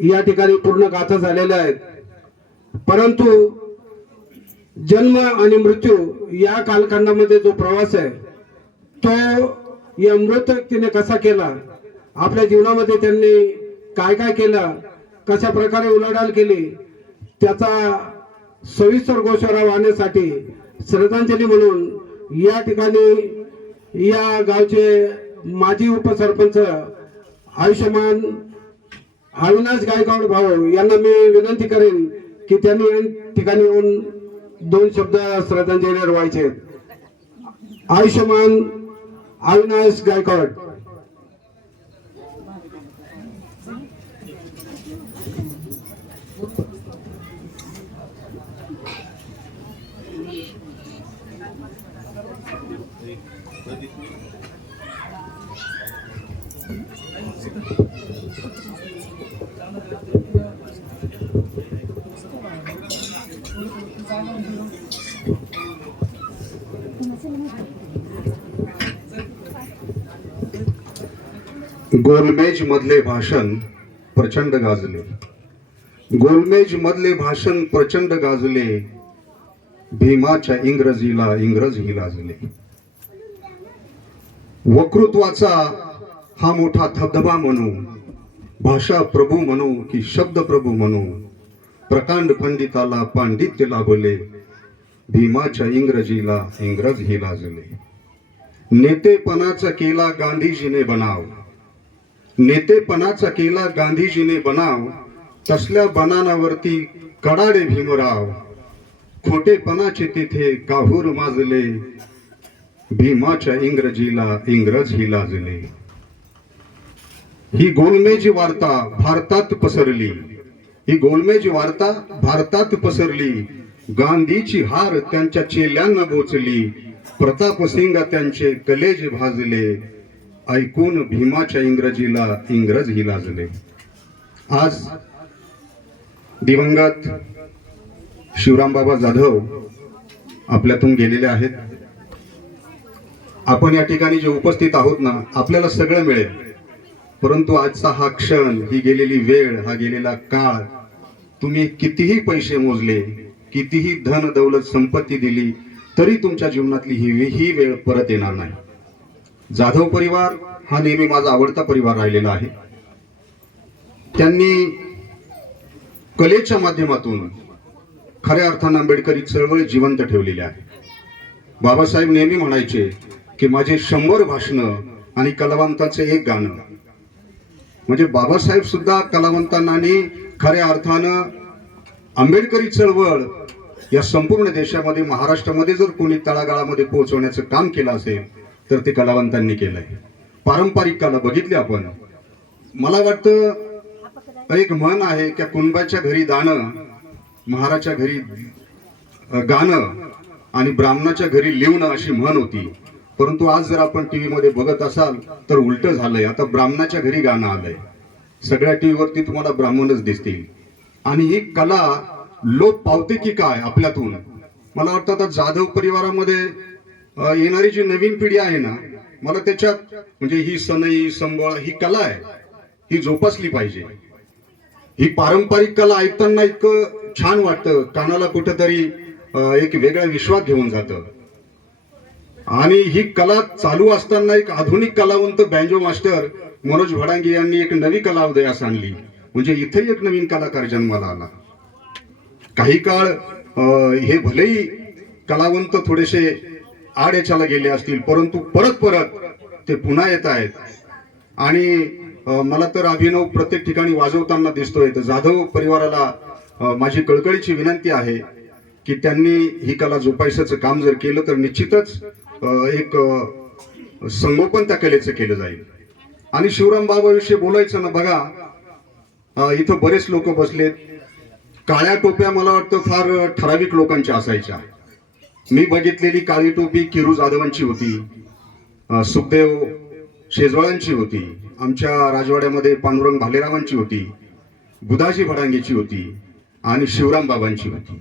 या ठिकाणी पूर्ण गाथा झालेल्या आहेत परंतु जन्म आणि मृत्यू या कालखंडामध्ये जो प्रवास आहे तो या मृत व्यक्तीने कसा केला आपल्या जीवनामध्ये त्यांनी काय काय केलं कशा प्रकारे उलाढाल केली त्याचा सविस्तर गोषवारा वाहण्यासाठी श्रद्धांजली म्हणून या ठिकाणी या गावचे माजी उपसरपंच आयुष्यमान अविनाश गायकवाड भाऊ यांना मी विनंती करेन की त्यांनी या ठिकाणी येऊन 2 शब्द श्रद्धांजली व्हायचे आयुष्यमान अविनाश गायकवाड गोलमेज मधले भाषण प्रचंड गाजले गोलमेज मधले भाषण प्रचंड गाजले भीमाच्या इंग्रजीला इंग्रजही लाजले वक्तृत्वाचा हा मोठा धबधबा म्हणू भाषा प्रभू म्हणू की शब्द प्रभू म्हणू प्रकांड पंडिताला पांडित्य लाभले भीमाच्या इंग्रजीला इंग्रजही लाजले नेतेपणाचा केला गांधीजीने बनाव नेतेपणाचा केला गांधीजीने बनाव तसल्या बनानावरती कडाडे भीमराव खोटेपणाचे तिथे काहूर माजले भीमाच्या इंग्रजीला इंग्रजही लाजले ही गोलमेज वार्ता भारतात पसरली ही गोलमेज वार्ता भारतात पसरली गांधीची हार त्यांच्या चेल्यांना बोचली प्रतापसिंग त्यांचे कलेज भाजले ऐकून भीमाच्या इंग्रजीला इंग्रजही लाजले आज दिवंगत शिवरामबाबा जाधव आपल्यातून गेलेले आहेत. आपण या ठिकाणी जे उपस्थित आहोत ना, आपल्याला सगळं मिळेल, परंतु आजचा हा क्षण, ही गेलेली वेळ, हा गेलेला काळ, तुम्ही कितीही पैसे मोजले, कितीही धन दौलत संपत्ती दिली, तरी तुमच्या जीवनातली ही वेळ परत येणार नाही. जाधव परिवार हा नेहमी माझा आवडता परिवार राहिलेला आहे. त्यांनी कलेच्या माध्यमातून खऱ्या अर्थानं आंबेडकरी चळवळ जिवंत ठेवलेली आहे. बाबासाहेब नेहमी म्हणायचे की माझे 100 भाषणं आणि कलावंतांचे एक गाणं. म्हणजे बाबासाहेब सुद्धा कलावंतांना आणि खऱ्या अर्थानं आंबेडकरी चळवळ या संपूर्ण देशामध्ये, महाराष्ट्रामध्ये जर कोणी तळागाळामध्ये पोहोचवण्याचं काम केलं असेल तर ते कलावंतांनी केलंय. पारंपरिक कला बघितली आपण. मला वाटतं एक म्हण आहे की कुंभाच्या घरी दाणं, महाराच्या घरी गाणं आणि ब्राह्मणाच्या घरी लिवणं, अशी म्हण होती. परंतु आज जर आपण टीव्ही मध्ये बघत असाल तर उलट झालंय. आता ब्राह्मणाच्या घरी गाणं आलंय. सगळ्या टीव्हीवरती तुम्हाला ब्राह्मणच दिसतील. आणि ही कला लोप पावते की काय आपल्यातून? मला वाटतं आता जाधव परिवारामध्ये येणारी जी नवीन पिढी आहे ना, मला त्याच्यात म्हणजे ही सनई संबळ ही कला आहे, ही जोपासली पाहिजे. ही पारंपरिक कला ऐकताना इतकं छान वाटतं, कानाला कुठंतरी एक वेगळा विश्वास घेऊन जातं. आणि ही कला चालू असताना एक आधुनिक कलावंत बँजो मास्टर मनोज भडांगे यांनी एक नवी कला उदयास आणली. म्हणजे इथेही एक नवीन कलाकार जन्माला आला. काही काळ हे भलेही कलावंत थोडेसे आड याच्याला गेले असतील, परंतु परत ते पुन्हा येत आहेत. आणि मला तर अभिनव प्रत्येक ठिकाणी वाजवताना दिसतोय. तर जाधव परिवाराला माझी कळकळीची विनंती आहे की त्यांनी ही कला जोपासायचं काम जर केलं तर निश्चितच एक संगोपन त्या कलेचं केलं जाईल. आणि शिवराम बाबाविषयी बोलायचं ना, बघा इथं बरेच लोक बसलेत. काळ्या टोप्या मला वाटतं फार ठराविक लोकांच्या असायच्या. मी बघितलेली काळी टोपी किरू जाधवांची होती, सुखदेव शेजवळांची होती, आमच्या राजवाड्यामध्ये पांडुरंग भालेरावांची होती, बुधाजी भडांगेची होती आणि शिवराम बाबांची होती.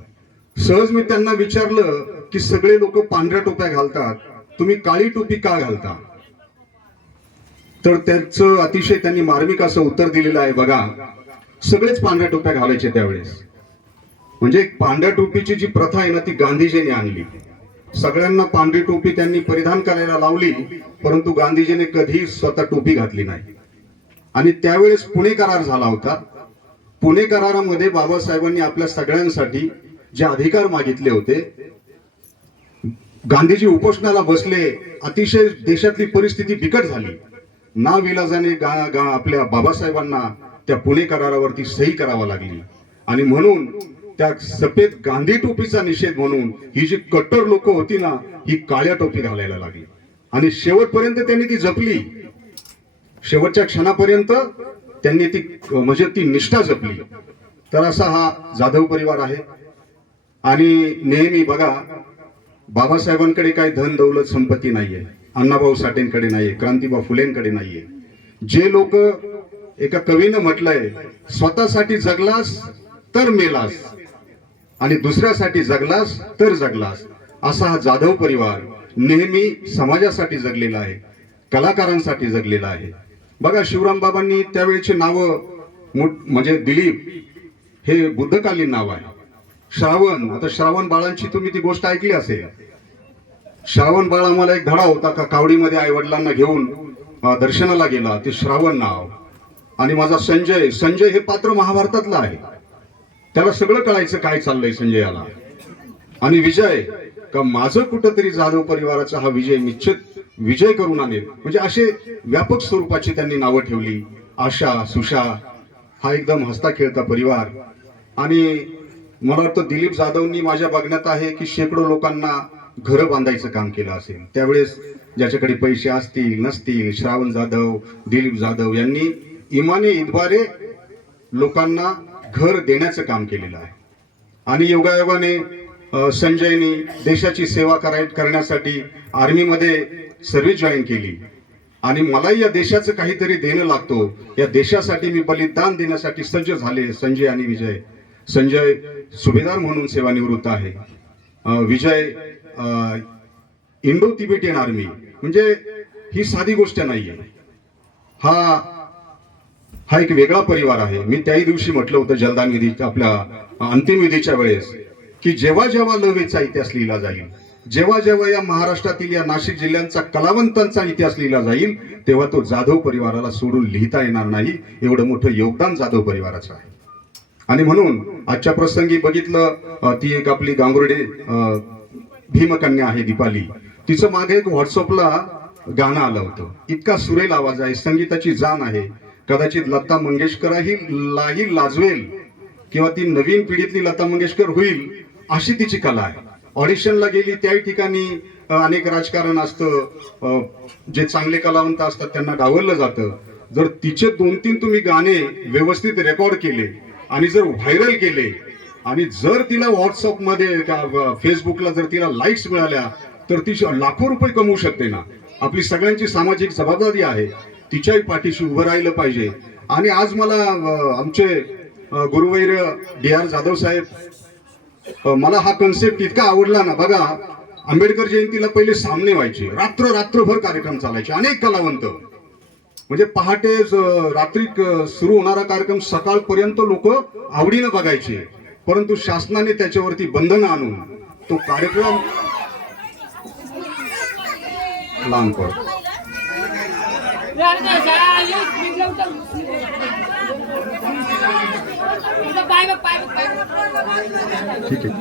सहज मी त्यांना विचारलं की सगळे लोक पांढऱ्या टोप्या घालतात, तुम्ही काळी टोपी का घालता? तर त्याचं अतिशय त्यांनी मार्मिक असं उत्तर दिलेलं आहे. बघा, सगळेच पांढऱ्या टोप्या घालायचे त्यावेळेस. म्हणजे पांढऱ्या टोपीची जी प्रथा आहे ना, ती गांधीजींनी आणली. सगळ्यांना पांढरी टोपी त्यांनी परिधान करायला लावली, परंतु गांधीजींनी कधी स्वतः टोपी घातली नाही. आणि त्यावेळेस पुणे करार झाला होता. पुणे करारामध्ये बाबासाहेबांनी आपल्या सगळ्यांसाठी जे अधिकार मागितले होते, गांधीजी उपोषणाला बसले. अतिशय देशातली परिस्थिती बिकट झाली. नाविलाजाने आपल्या बाबासाहेबांना त्या पुणे करारावरती सही करावा लागली. आणि म्हणून त्या सफेद गांधी टोपीचा निषेध म्हणून ही जी कट्टर लोक होती ना, ही काळ्या टोपी घालायला लागली. आणि शेवटपर्यंत त्यांनी ती जपली. शेवटच्या क्षणापर्यंत त्यांनी ती म्हणजे ती निष्ठा जपली. तर असा हा जाधव परिवार आहे. आणि नेहमी बघा, बाबासाहेबांकडे काही धन दौलत संपत्ती नाहीये, अण्णाभाऊ साठेंकडे नाहीये, क्रांतीबा फुलेंकडे नाहीये. जे लोक, एका कवीनं म्हटलंय, स्वतःसाठी जगलास तर मेलास आणि दुसऱ्यासाठी जगलास तर जगलास, असा हा जाधव परिवार नेहमी समाजासाठी जगलेला आहे, कलाकारांसाठी जगलेला आहे. बघा, शिवराम बाबांनी त्यावेळेचे नावं म्हणजे दिलीप हे बुद्धकालीन नाव आहे. श्रावण, आता श्रावण बाळांची तुम्ही ती गोष्ट ऐकली असेल. श्रावण बाळ आम्हाला एक धडा होता का, कावडीमध्ये आई वडिलांना घेऊन दर्शनाला गेला, ते श्रावण नाव. आणि माझा संजय हे पात्र महाभारतातलं आहे. त्याला सगळं कळायचं काय चाललंय संजयाला. आणि विजय, का माझं कुठंतरी जाधव परिवाराचा हा विजय निश्चित विजय करून आणेल. म्हणजे असे व्यापक स्वरूपाची त्यांनी नावं ठेवली. आशा, सुशा हा एकदम हसता खेळता परिवार. आणि मला वाटतं दिलीप जाधवनी माझ्या बघण्यात आहे की शेकडो लोकांना घरं बांधायचं काम केलं असेल. त्यावेळेस ज्याच्याकडे पैसे असतील नसतील, श्रावण जाधव, दिलीप जाधव यांनी इमाने इतबारे लोकांना घर देण्याचं काम केलेलं आहे. आणि योगायोगाने संजयनी देशाची सेवा करण्यासाठी आर्मीमध्ये सर्व्हिस जॉईन केली. आणि मलाही या देशाचं काहीतरी देणं लागतो, या देशासाठी मी बलिदान देण्यासाठी सज्ज झाले संजय आणि विजय. संजय सुभेदार म्हणून सेवानिवृत्त आहे. विजय इंडो तिबेटियन आर्मी, म्हणजे ही साधी गोष्ट नाहीये. हा एक वेगळा परिवार आहे. मी त्याही दिवशी म्हटलं होतं जलदान विधी आपल्या अंतिम विधीच्या वेळेस की जेव्हा जेव्हा लवेचा इतिहास लिहिला जाईल, जेव्हा जेव्हा या महाराष्ट्रातील या नाशिक जिल्ह्यांचा कलावंतांचा इतिहास लिहिला जाईल, तेव्हा तो जाधव परिवाराला सोडून लिहिता येणार नाही. एवढं मोठं योगदान जाधव परिवाराचं आहे. आणि म्हणून आजच्या प्रसंगी बघितलं, ती एक आपली गांगुर्डे भीमकन्या आहे दीपाली, तिचं मागे एक व्हॉट्सअपला गाणं आलं होतं. इतका सुरेल आवाज आहे, संगीताची जाण आहे. कदाचित लता मंगेशकरही लाजवेल किंवा ती नवीन पिढीतली लता मंगेशकर होईल अशी तिची कला आहे. ऑडिशनला गेली त्याही ठिकाणी अनेक राजकारण असतं, जे चांगले कलावंत असतात त्यांना डावललं जातं. जर तिचे 2-3 तुम्ही गाणे व्यवस्थित रेकॉर्ड केले आणि जर व्हायरल केले आणि जर तिला व्हॉट्सअपमध्ये फेसबुकला जर तिला लाईक्स मिळाल्या तर ती लाखो रुपये कमवू शकते ना. आपली सगळ्यांची सामाजिक जबाबदारी आहे, तिच्याही पाठीशी उभं राहिलं पाहिजे. आणि आज मला आमचे गुरुवैर DR जाधव साहेब, मला हा कन्सेप्ट इतका आवडला ना. बघा, आंबेडकर जयंतीला पहिले सामने व्हायचे, रात्रभर कार्यक्रम चालायचे, अनेक कलावंत, म्हणजे पहाटे रात्री सुरू होणारा कार्यक्रम सकाळपर्यंत लोक आवडीनं बघायचे. परंतु शासनाने त्याच्यावरती बंधन आणून तो कार्यक्रम लांब पडतो. ठीक आहे.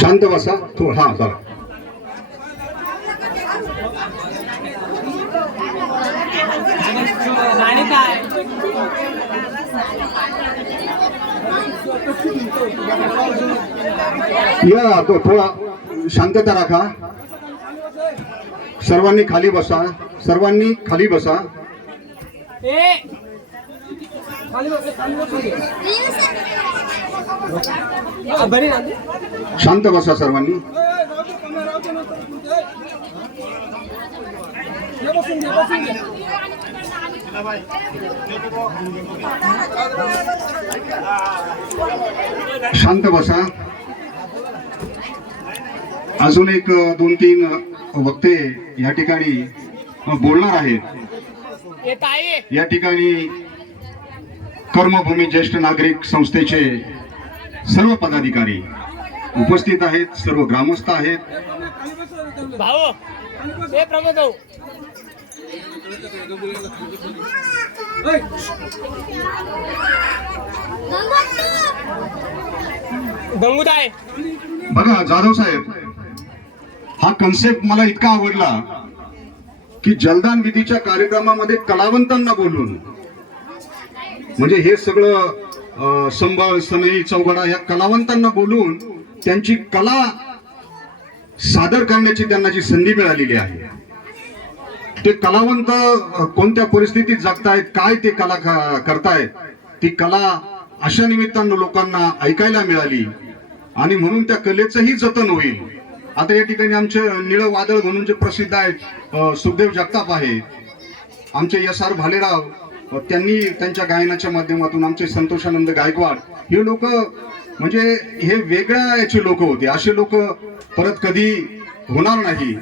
शांत बसा थोडं. हा चला. या तो थोडा शांतता राखा. सर्वांनी खाली बसा, सर्वांनी खाली बसा. शांत बसा सर्वांनी. शांत बसा. अजून एक 2-3 वक्ते या ठिकाणी बोलणार आहेत. या ठिकाणी कर्मभूमी ज्येष्ठ नागरिक संस्थेचे सर्व पदाधिकारी उपस्थित आहेत, सर्व ग्रामस्थ आहेत. बघा जाधव साहेब, हा कन्सेप्ट मला इतका आवडला की जलदान विधीच्या कार्यक्रमामध्ये कलावंतांना बोलून, म्हणजे हे सगळं संबळ सनई चौघडा या कलावंतांना बोलून त्यांची कला सादर करण्याची त्यांना जी संधी मिळालेली आहे. ते कलावंत कोणत्या परिस्थितीत जगतायत, काय ते कला करतायत, ती कला अशा निमित्तानं लोकांना ऐकायला मिळाली आणि म्हणून त्या कलेचंही जतन होईल. आता या ठिकाणी आमचे निळं वादळ म्हणून जे प्रसिद्ध आहेत सुखदेव जगताप आहेत, आमचे SR भालेराव, त्यांनी त्यांच्या गायनाच्या माध्यमातून, आमचे संतोषानंद गायकवाड, हे लोक म्हणजे हे वेगळ्या याचे लोक होते. असे लोक परत कधी होणार नाही.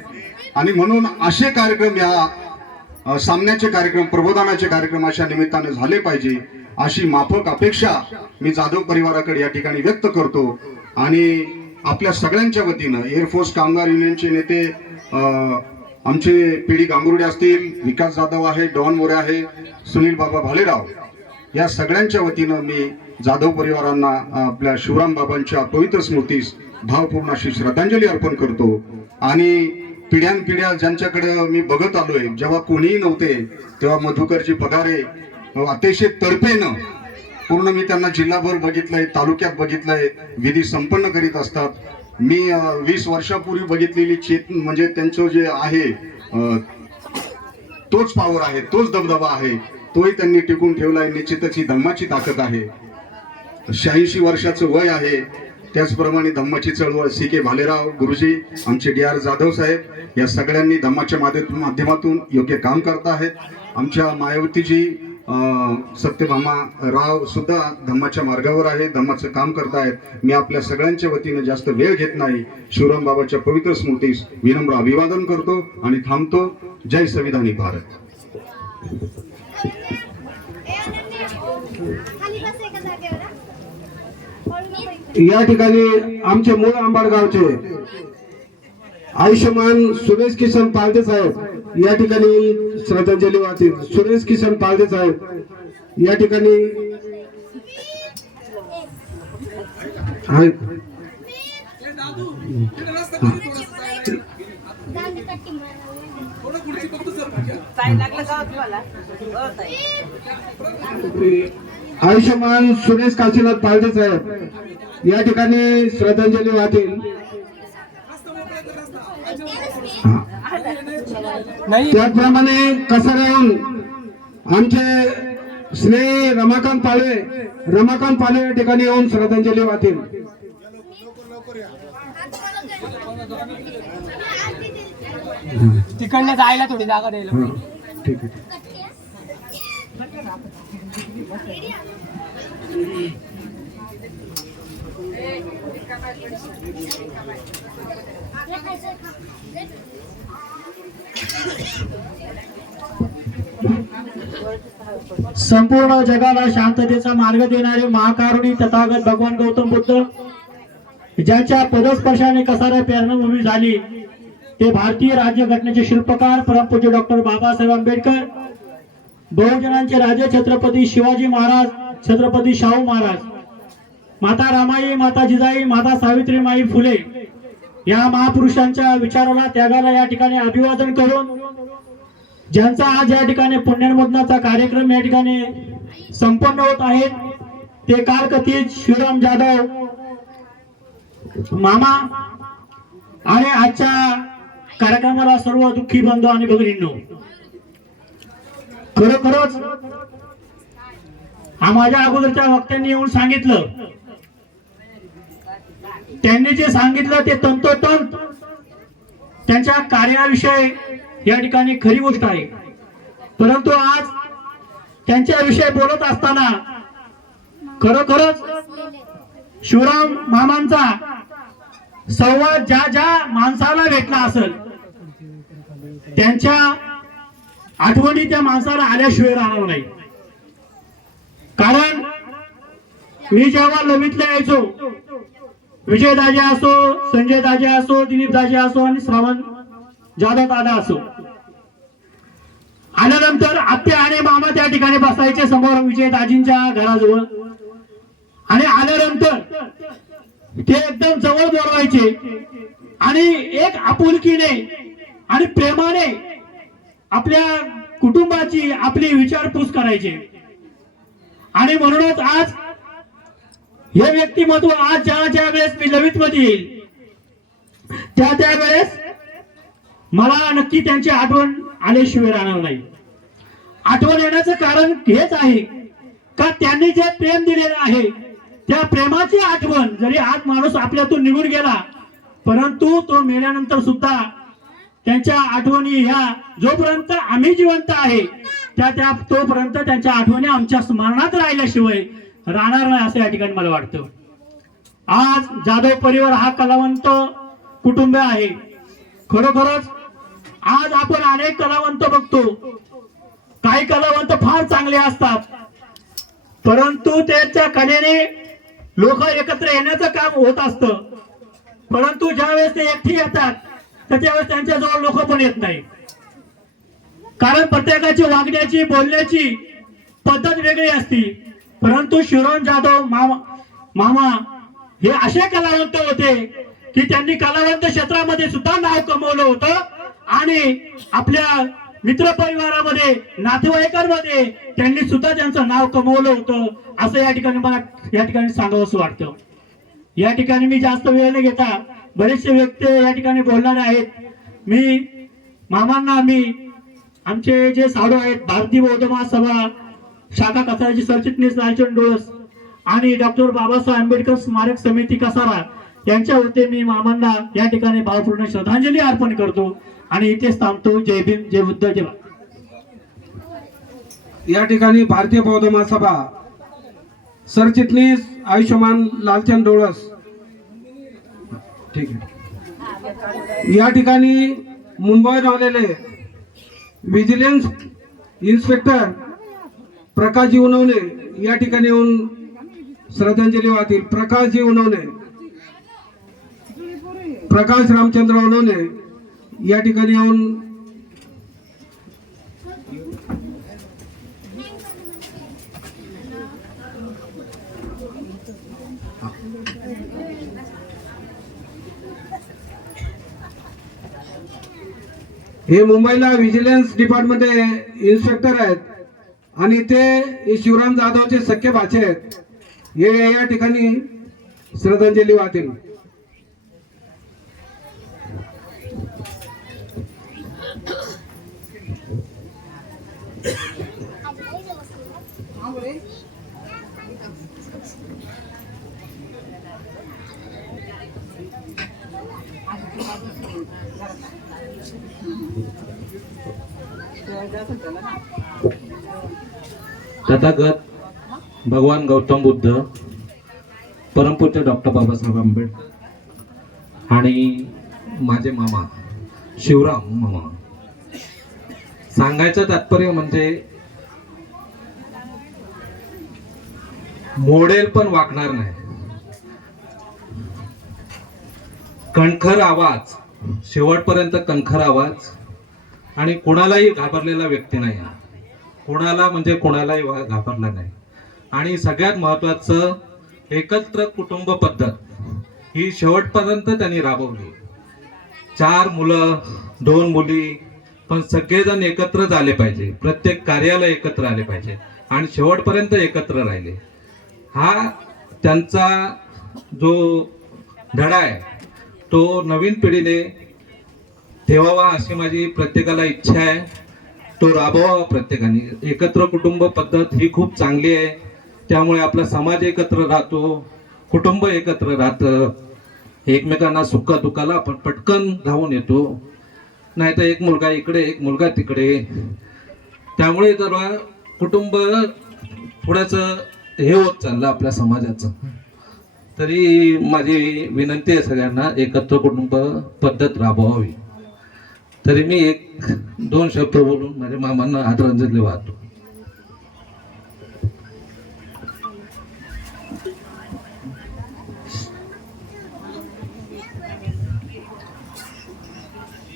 आणि म्हणून असे कार्यक्रम, या सामन्याचे कार्यक्रम, प्रबोधनाचे कार्यक्रम अशा निमित्ताने झाले पाहिजे अशी माफक अपेक्षा मी जाधव परिवाराकडे या ठिकाणी व्यक्त करतो. आणि आपल्या सगळ्यांच्या वतीनं एअरफोर्स कामगार युनियनचे नेते आमचे PD गांगुर्डे असतील, विकास जाधव आहे, डॉन मोरे आहे, सुनील बाबा भालेराव, या सगळ्यांच्या वतीनं मी जाधव परिवारांना आपल्या शिवराम बाबांच्या पवित्र स्मृतीस भावपूर्ण अशी श्रद्धांजली अर्पण करतो. आणि पिढ्यानपिढ्या ज्यांच्याकडे मी बघत आलोय, जेव्हा कोणीही नव्हते तेव्हा मधुकरजी पगारे अतिशय तडफेनं, पूर्ण मी त्यांना जिल्हाभर बघितलंय, तालुक्यात बघितलंय, विधी संपन्न करीत असतात. मी 20 वर्षापूर्वी बघितलेली चेतन, म्हणजे त्यांचं जे आहे तोच पॉवर आहे, तोच दबदबा आहे, तोही त्यांनी टिकून ठेवलाय. निश्चितच ही धम्माची ताकद आहे. 86 वर्षाचं वय आहे. त्याचप्रमाणे धम्माची चळवळ CK भालेराव गुरुजी, आमचे DR जाधव साहेब, या सगळ्यांनी धम्माच्या माध्यमातून योग्य काम करत आहेत. आमच्या मायावतीजी सत्यभामा राव सुद्धा धम्माच्या मार्गावर आहे, धम्माचं काम करतायत. मी आपल्या सगळ्यांच्या वतीनं जास्त वेळ घेत नाही. शिवराम बाबाच्या पवित्र स्मृतीस विनम्र अभिवादन करतो आणि थांबतो. जय संविधानी भारत. या ठिकाणी आमचे मूळ आंबाडगावचे आयुष्यमान सुरेश किसन पालटे साहेब या ठिकाणी श्रद्धांजली वाहतील. सुरेश किसन पालटे साहेब या ठिकाणी आहेत. आयुष्यमान सुरेश काशीनाथ पालटे साहेब या ठिकाणी श्रद्धांजली वाहतील. त्याचप्रमाणे कसाऱ्याहून आमचे श्री रमाकांत पाले या ठिकाणी येऊन श्रद्धांजली वाहतील. तिकडनं जायला थोडी जागा द्यायला. ठीक आहे. संपूर्ण जगाला शांततेचा मार्ग देणारे महाकारुणी तथागत भगवान गौतम बुद्ध, ज्यांच्या पदस्पर्शाने कसारा प्रेरणाभूमी झाली, ते भारतीय राज्यघटनेचे शिल्पकार परमपूज्य डॉक्टर बाबासाहेब आंबेडकर, बहुजनांचे राजे छत्रपती शिवाजी महाराज, छत्रपती शाहू महाराज, माता रामाई, माता जिजाई, माता सावित्रीमाई फुले या महापुरुषांच्या विचाराला, त्यागाला या ठिकाणी अभिवादन करून ज्यांचा आज या ठिकाणी पुण्यनमोदनाचा कार्यक्रम या ठिकाणी संपन्न होत आहे, ते कालकथित शिवराम जाधव मामा आणि आजच्या कार्यक्रमाला सर्व दुःखी बंधू आणि भगिनींनो, खरोखरच माझ्या अगोदरच्या वक्त्यांनी येऊन सांगितलं, त्यांनी जे सांगितलं ते तंतोतंत त्यांच्या कार्याविषयी या ठिकाणी खरी गोष्ट आहे. परंतु आज त्यांच्याविषयी बोलत असताना खरोखरच शिवराम मामांचा संवाद ज्या ज्या माणसाला भेटला असेल, त्यांच्या आठवणी त्या माणसाला आल्याशिवाय राहणार नाही. कारण मी जेव्हा लवितला यायचो, विजयदाजे असो, संजय दाजे असो, दिलीप दाजे असो आणि श्रावण जाधव दादा असो, आल्यानंतर आत्या आणि मामा त्या ठिकाणी बसायचे समोर विजयदाजींच्या घराजवळ, आणि आल्यानंतर ते एकदम जवळ बोलवायचे आणि एक आपुलकीने आणि प्रेमाने आपल्या कुटुंबाची आपली विचारपूस करायचे. आणि म्हणूनच आज हे व्यक्तिमत्व आज ज्या वेळेस मी लवित मध्ये येईल त्या वेळेस मला नक्की त्यांची आठवण आल्याशिवाय राहणार नाही. आठवण येण्याचं कारण हेच आहे का त्यांनी जे प्रेम दिलेलं आहे, त्या प्रेमाची आठवण जरी आज माणूस आपल्यातून निघून गेला, परंतु तो मेल्यानंतर सुद्धा त्यांच्या आठवणी ह्या जोपर्यंत आम्ही जिवंत आहे त्या तोपर्यंत त्यांच्या आठवणी आमच्या स्मरणात राहिल्याशिवाय राहणार नाही असं या ठिकाणी मला वाटतं. आज जाधव परिवार हा कलावंत कुटुंब आहे. खरोखरच आज आपण अनेक कलावंत बघतो, काही कलावंत फार चांगले असतात, परंतु त्यांच्या कलेने लोक एकत्र येण्याचं काम होत असतं. परंतु ज्यावेळेस ते एकटी येतात तर त्यावेळेस त्यांच्या जवळ लोक पण येत नाही. कारण प्रत्येकाची वागण्याची बोलण्याची पद्धत वेगळी असती. परंतु शिवराम जाधव मामा हे असे कलावंत होते की त्यांनी कलावंत क्षेत्रामध्ये सुद्धा नाव कमवलं होतं आणि आपल्या मित्र परिवारामध्ये, नातेवाईकांमध्ये त्यांनी सुद्धा त्यांचं नाव कमवलं होतं असं या ठिकाणी मला या ठिकाणी सांगावंसं वाटतं. या ठिकाणी मी जास्त वेळ न घेता बरेचसे व्यक्ती या ठिकाणी बोलणारे आहेत. मी मामांना आमचे जे साधू आहेत, भारतीय बौद्ध महासभा शाखा कसाराची सरचिटणीस लालचंद डोळस आणि डॉक्टर बाबासाहेब आंबेडकर स्मारक समिती कसारा यांच्या वतीने मी मामांना या ठिकाणी भावपूर्ण श्रद्धांजली अर्पण करतो आणि इथेच थांबतो. जय भीम, जय बुद्ध, जय भारत. या ठिकाणी भारतीय बौद्ध महासभा सरचिटणीस आयुष्यमान लालचंद डोळस, ठीक आहे. या ठिकाणी मुंबईहून आलेले विजिलन्स इन्स्पेक्टर प्रकाशजी उनवणे या ठिकाणी येऊन श्रद्धांजली वाहतील. प्रकाशजी उनवणे, प्रकाश रामचंद्र उनवणे या ठिकाणी येऊन हे मुंबईला विजिलन्स डिपार्टमेंटमध्ये इन्स्पेक्टर आहेत आणि ते शिवराम जाधवचे सख्खे भाचे आहेत. हे या ठिकाणी श्रद्धांजली वाहतील. तथागत भगवान गौतम बुद्ध, परमपूज्य डॉक्टर बाबासाहेब आंबेडकर आणि माझे मामा शिवराम मामा. सांगायचं तात्पर्य म्हणजे मोडेल पण वाकणार नाही. कणखर आवाज, शेवटपर्यंत कणखर आवाज आणि कोणालाही घाबरलेला व्यक्ती नाही. कोणाला म्हणजे कोणालाही घाबरला नाही. आणि सगळ्यात महत्वाचं एकत्र कुटुंब पद्धत ही शेवटपर्यंत त्यांनी राबवली. 4 मुलं 2 मुली, पण सगळेजण एकत्र झाले पाहिजे, प्रत्येक कार्याला एकत्र आले पाहिजे आणि शेवटपर्यंत एकत्र राहिले. हा त्यांचा जो धडा आहे तो नवीन पिढीने ठेवावा अशी माझी प्रत्येकाला इच्छा आहे. तो राबवावा प्रत्येकाने. एकत्र कुटुंब पद्धत ही खूप चांगली आहे. त्यामुळे आपला समाज एकत्र राहतो, कुटुंब एकत्र राहतं, एकमेकांना सुख दुःखाला आपण पटकन धावून येतो. नाहीतर एक मुलगा इकडे एक मुलगा तिकडे. त्यामुळे जरा कुटुंब थोडंसं हे होत चाललं आपल्या समाजाचं. तरी माझी विनंती आहे सगळ्यांना एकत्र कुटुंब पद्धत राबवावी. तरी मी 1-2 शब्द बोलून माझ्या मामांना आदरांजली वाहतो.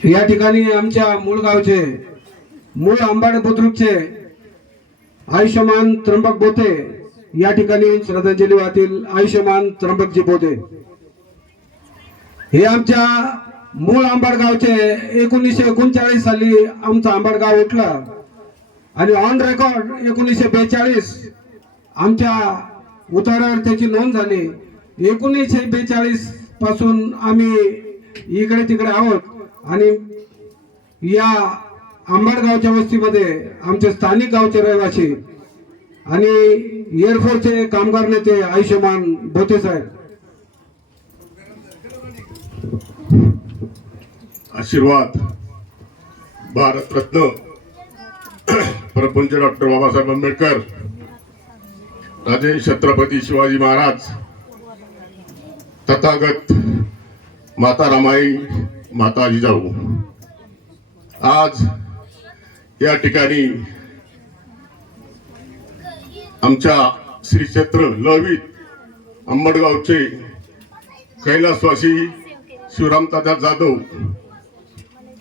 या ठिकाणी आमच्या मूळ गावचे, मूळ आंबाड बुद्रुकचे आयुष्यमान त्र्यंबक बोते या ठिकाणी श्रद्धांजली वाहतील. आयुष्यमान त्र्यंबकजी बोते हे आमच्या मूळ आंबाड गावचे. 1939 साली आमचं आंबाड गाव उठलं आणि ऑन रेकॉर्ड 1942 आमच्या उतारावर त्याची नोंद झाली. 1942 पासून आम्ही इकडे तिकडे आहोत आणि या आंबाड गावच्या वस्तीमध्ये आमचे स्थानिक गावचे रहिवासी आणि एअरफोर्सचे कामगार नेते आयुष्यमान बोते साहेब. आशीर्वाद भारतरत्न परमपूज्य डॉक्टर बाबासाहेब आंबेडकर, राजे छत्रपती शिवाजी महाराज, तथागत माता रमाई, माता जिजाऊ. आज या ठिकाणी आमच्या श्री क्षेत्र लवित अंबडगावचे कैलासवासी शिवराम तात्या जाधव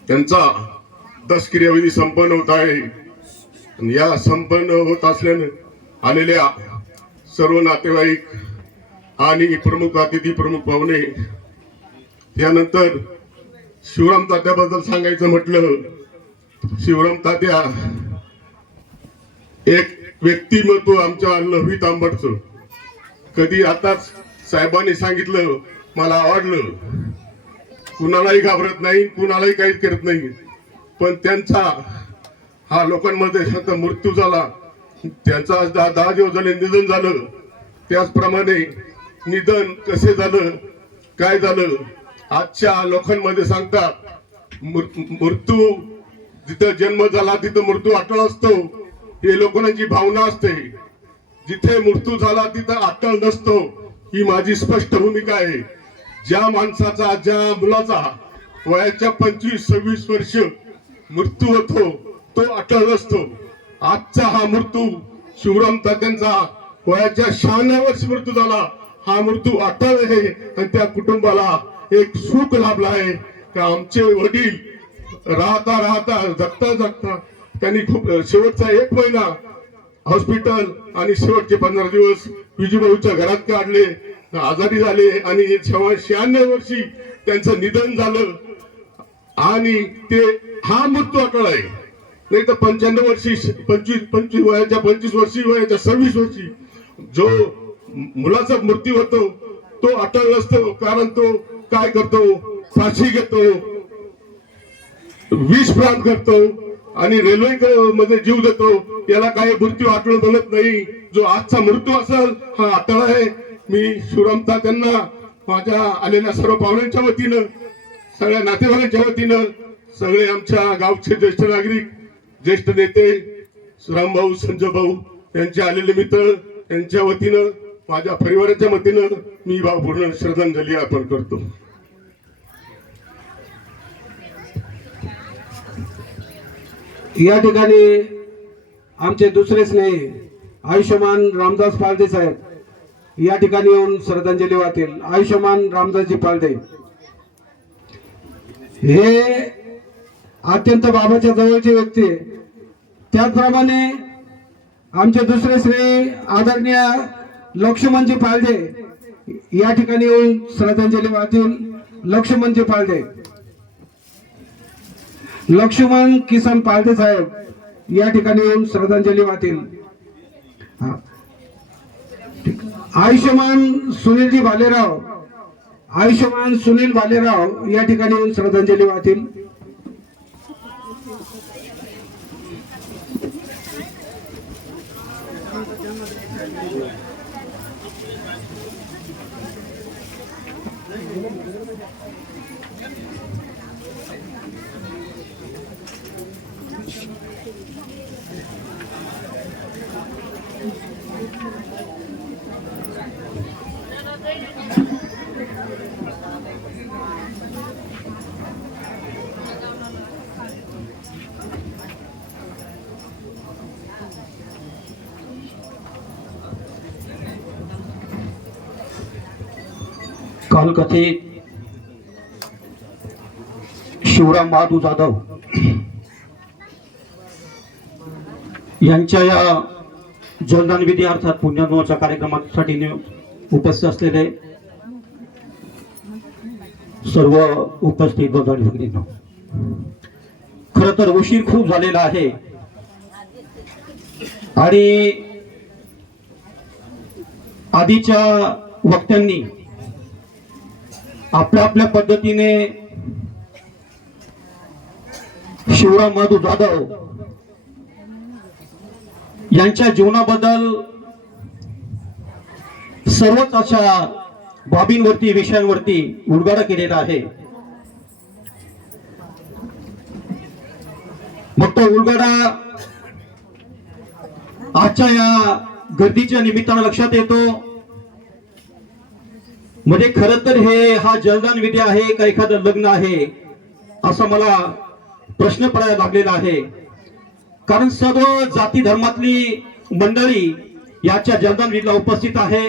त्यांचा दशक्रियाविधी संपन्न होत आहे. या संपन्न होत असल्याने आलेल्या सर्व नातेवाईक आणि प्रमुख अतिथी, प्रमुख पाहुणे, त्यानंतर शिवराम तात्याबद्दल सांगायचं म्हटलं, शिवराम तात्या एक व्यक्तिमत्व आमच्या लव्हित आंबडचं. कधी आताच साहेबांनी सांगितलं, मला आवडलं, कुणालाही घाबरत नाही, कुणालाही काही करत नाही. पण त्यांचा हा लोकांमध्ये मृत्यू झाला. त्यांचा आज 10 दिवस झाले निधन झालं. त्याचप्रमाणे निधन कसे झालं, काय झालं, आजच्या लोकांमध्ये सांगतात मृत्यू जिथं जन्म झाला तिथं मृत्यू अटळ असतो, हे लोकांची भावना असते. जिथे मृत्यू झाला तिथं अट्टळ नसतो, ही माझी स्पष्ट भूमिका आहे. ज्या माणसाचा, ज्या मुलाचा वयाच्या 25-26 वर्ष मृत्यू होतो तो अटळ नसतो. आजचा हा मृत्यू शिवराम तात्यांचा वयाच्या 96 वर्ष मृत्यू झाला, हा मृत्यू अटळ आहे. आणि त्या कुटुंबाला एक सुख लाभला आहे की आमचे वडील राहता राहता जगता जगता त्यांनी खूप शेवटचा 1 महिना हॉस्पिटल आणि शेवटचे 15 दिवस विजूभाऊच्या घरात काढले, आजारी झाले आणि 96 वर्षी त्यांचं निधन झालं. आणि ते हा मृत्यू अटळ आहे. नाही तर 95 वर्षी 25 वयाच्या 25 वर्षी वयाच्या 26 वर्षी जो मुलाचा मृत्यू होतो तो अटळ नसतो. कारण तो काय करतो, फाशी घेतो, विष प्राण करतो आणि रेल्वे मध्ये जीव देतो. याला काही मृत्यू अटळ म्हणत नाही. जो आजचा मृत्यू असेल हा अटळ आहे. मी शिवराम तात्यांना माझ्या आलेल्या सर्व पाहुण्यांच्या वतीनं, सगळ्या नातेवाईकांच्या वतीनं, सगळे आमच्या गावचे ज्येष्ठ नागरिक, ज्येष्ठ नेते रामभाऊ, संजय भाऊ यांचे आलेले मित्र यांच्या वतीनं, माझ्या परिवाराच्या वतीनं मी भावपूर्ण श्रद्धांजली अर्पण करतो. या ठिकाणी आमचे दुसरे स्नेही आयुष्यमान रामदास पालदे साहेब या ठिकाणी येऊन श्रद्धांजली वाहतील. आयुष्यमान रामदासजी पालदे हे अत्यंत बाबाच्या जवळचे व्यक्ती. त्याचप्रमाणे आमचे दुसरे श्रेय आदरणीय लक्ष्मणजी पालदे या ठिकाणी येऊन श्रद्धांजली वाहतील. लक्ष्मणजी पालदे, लक्ष्मण किसन पालदे साहेब या ठिकाणी येऊन श्रद्धांजली वाहतील. आयुष्यमान सुनीलजी भालेराव, आयुष्यमान सुनील भालेराव या ठिकाणी येऊन श्रद्धांजली वाहतील. कालकथित शिवराम बहादूर जाधव यांच्या या जलदान विधी अर्थात पुण्यनोच्या कार्यक्रमासाठी उपस्थित असलेले सर्व उपस्थित भगिनींनो, खर तर उशीर खूप झालेला आहे आणि आधीच्या वक्त्यांनी आपल्या आपल्या पद्धतीने शिवराम बहादूर जाधव यांच्या जीवनाबद्दल सर्वच अशा बाबींवरती, विषयांवरती उलगडा केलेला आहे. मग तो उलगडा आजच्या या गर्दीच्या निमित्तानं लक्षात येतो. म्हणजे खरं तर हा जलदान विधी आहे का एखादं लग्न आहे असा मला प्रश्न पडायला लागलेला आहे. कारण सर्व जाती धर्मातली मंडळी याच्या जलदान विधीला उपस्थित आहे.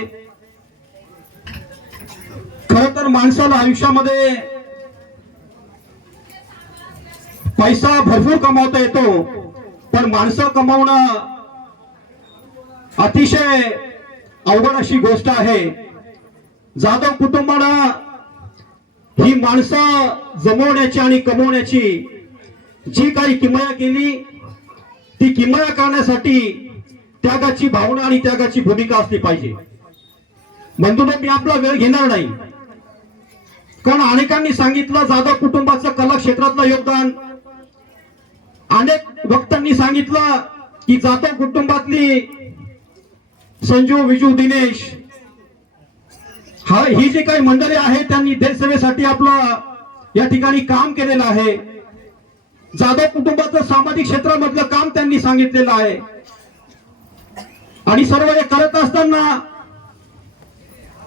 खरं तर माणसाला आयुष्यामध्ये पैसा भरपूर कमावता येतो, पण माणसं कमावणं अतिशय अवघड अशी गोष्ट आहे. जाधव कुटुंबानं ही माणसं जमवण्याची आणि कमवण्याची जी काही किमया केली, ती किमया करण्यासाठी त्यागाची भावना आणि त्यागाची भूमिका असली पाहिजे. बंधूंनो, मी आपला वेळ घेणार नाही, कारण अनेकांनी सांगितलं जाधव कुटुंबाचं कला क्षेत्रातलं योगदान. अनेक वक्त्यांनी सांगितलं की जाधव कुटुंबातली संजू, विजू, दिनेश ही जी काही मंडळी आहे त्यांनी देशसेवेसाठी आपलं या ठिकाणी काम केलेलं आहे. जाधव कुटुंबाचं सामाजिक क्षेत्रामधलं काम त्यांनी सांगितलेलं आहे. आणि सर्व हे करत असताना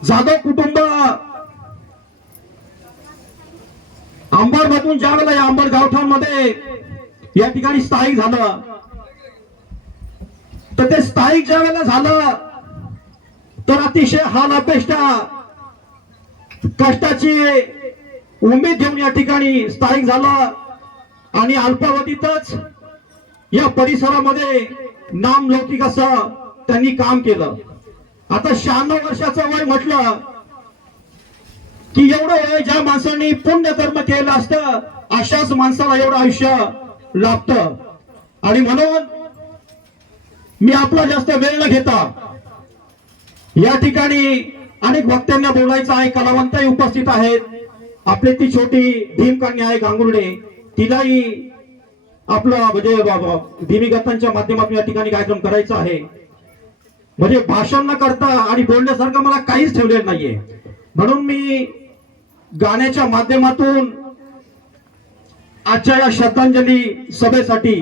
जाधव कुटुंब अंबड मधून ज्या वेळेला या अंबड गावठाणमध्ये या ठिकाणी स्थायिक झालं, तर ते स्थायिक ज्या वेळेला झालं तर अतिशय हाल अपेष्टा कष्टाची उमेद घेऊन या ठिकाणी स्थायिक झालं आणि अल्पावधीतच या परिसरामध्ये नामलौकिक असं त्यांनी काम केलं. आता 96 वर्षाचं वय म्हटलं की एवढं वय ज्या माणसाने पुण्यकर्म केलं असतं अशाच माणसाला एवढं आयुष्य लाभतं. आणि म्हणून मी आपला जास्त वेळ न घेता या ठिकाणी अनेक वक्त्यांना बोलायचं आहे, कलावंतही उपस्थित आहेत. आपली ती छोटी भीमकन्या आहे गांगुर्डे, तिलाही आपलं म्हणजे भीमिगतांच्या माध्यमातून या ठिकाणी कार्यक्रम करायचा आहे. म्हणजे भाषण न करता आणि बोलण्यासारखं मला काहीच ठेवलेलं नाहीये. म्हणून मी गाण्याच्या माध्यमातून आजच्या या श्रद्धांजली सभेसाठी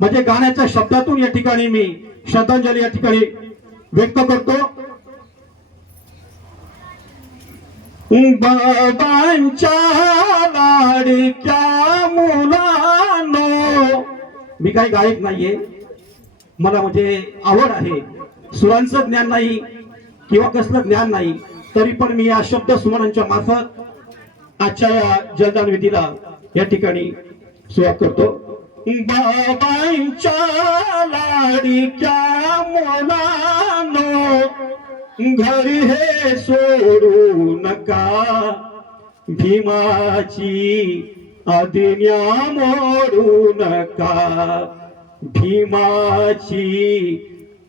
म्हणजे गाण्याच्या शब्दातून या ठिकाणी मी श्रद्धांजली या ठिकाणी व्यक्त करतो. बाबांच्या लाडक्या मुलांनो, मी काही गायक नाहीये, मला म्हणजे आवड आहे, सुरांचं ज्ञान नाही किंवा कसलं ज्ञान नाही, तरी पण मी या शब्द सुमनांच्या मार्फत आजच्या या जलदान विधीला या ठिकाणी सुरुवात करतो. बाबांच्या लाडक्या मुलांनो, घरी हे सोडू नका, भीमाची आज्ञा मोडू नका, भीमाची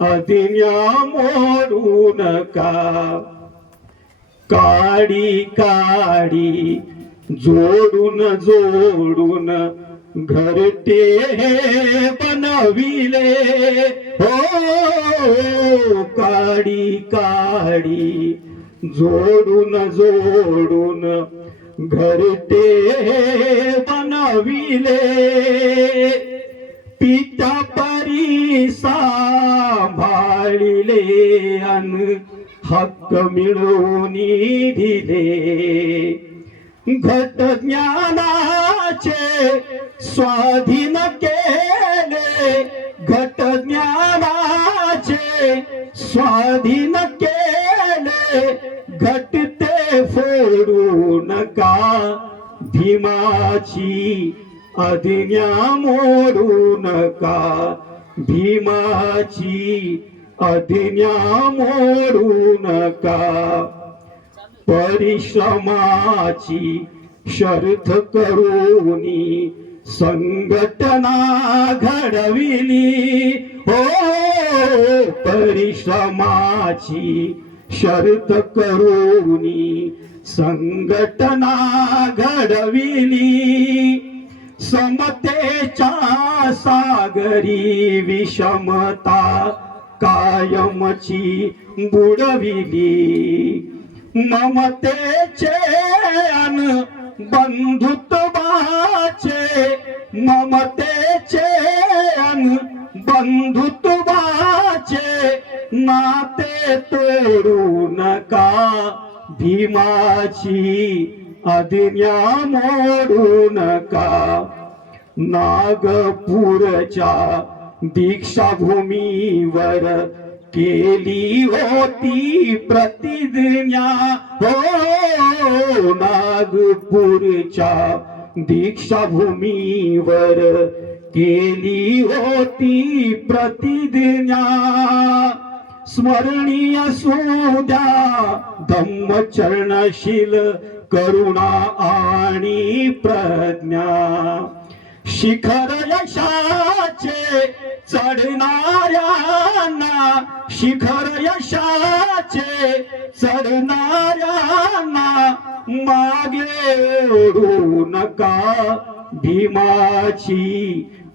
आज्ञा मोडू नका. काडी काडी जोडून जोडून घरटे बनविले हो, काडी काडी जोडून जोडून घरटे बनविले. पिता परी सांभाळिले अन हक्क मिळवून दिले. घट ज्ञानाचे स्वाधीन केले, घट ज्ञानाचे स्वाधीन केले. घटते फोडू नका, भीमाची आज्ञा मोडू नका, भीमाची आज्ञा मोडू नका. परिश्रमाची शर्थ करूनी संघटना घडविली हो, परिश्रमाची शर्त करूनी संघटना घडविली. समतेच्या सागरी विषमता कायमची बुडविली. ममतेचे अन बंधुत्वाचे, ममतेचे अन बंधुत्वाचे नाते तोडू नका, भीमाची आज्ञा मोडू नका. नागपूरच्या दीक्षाभूमीवर केली होती प्रतिज्ञा हो, नागपूरच्या दीक्षाभूमीवर केली होती प्रतिज्ञा. स्मरणीय सुद्या धम्मचरणशील करुणा आणि प्रज्ञा. शिखर यशाचे चढणाऱ्यांना, शिखर यशाचे चढणाऱ्यांना मागे ओढू नका, भीमाची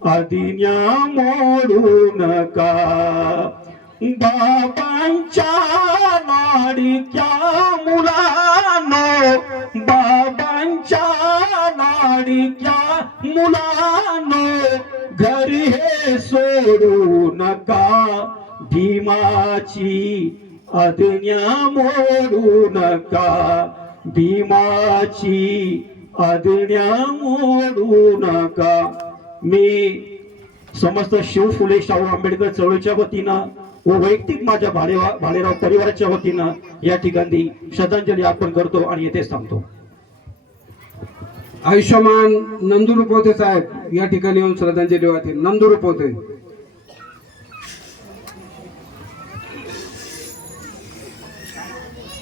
आज्ञा मोडू नका. बाबांच्या लाडक्या मुलांनो, बाबांच्या लाडक्या मुलांनो, घरी हे सोडू नका, भीमाची आज्ञा मोडू नका, भीमाची आज्ञा मोडू नका. मी समस्त शिव फुले शाहू आंबेडकर चळवळीच्या वतीनं व वैयक्तिक माझ्या भालेराव परिवाराच्या वतीनं या ठिकाणी श्रद्धांजली अर्पण करतो आणि येथेच थांबतो. आयुष्यमान नंदू रुपवते साहेब या ठिकाणी येऊन श्रद्धांजली वाहतील. नंदू रुपवते.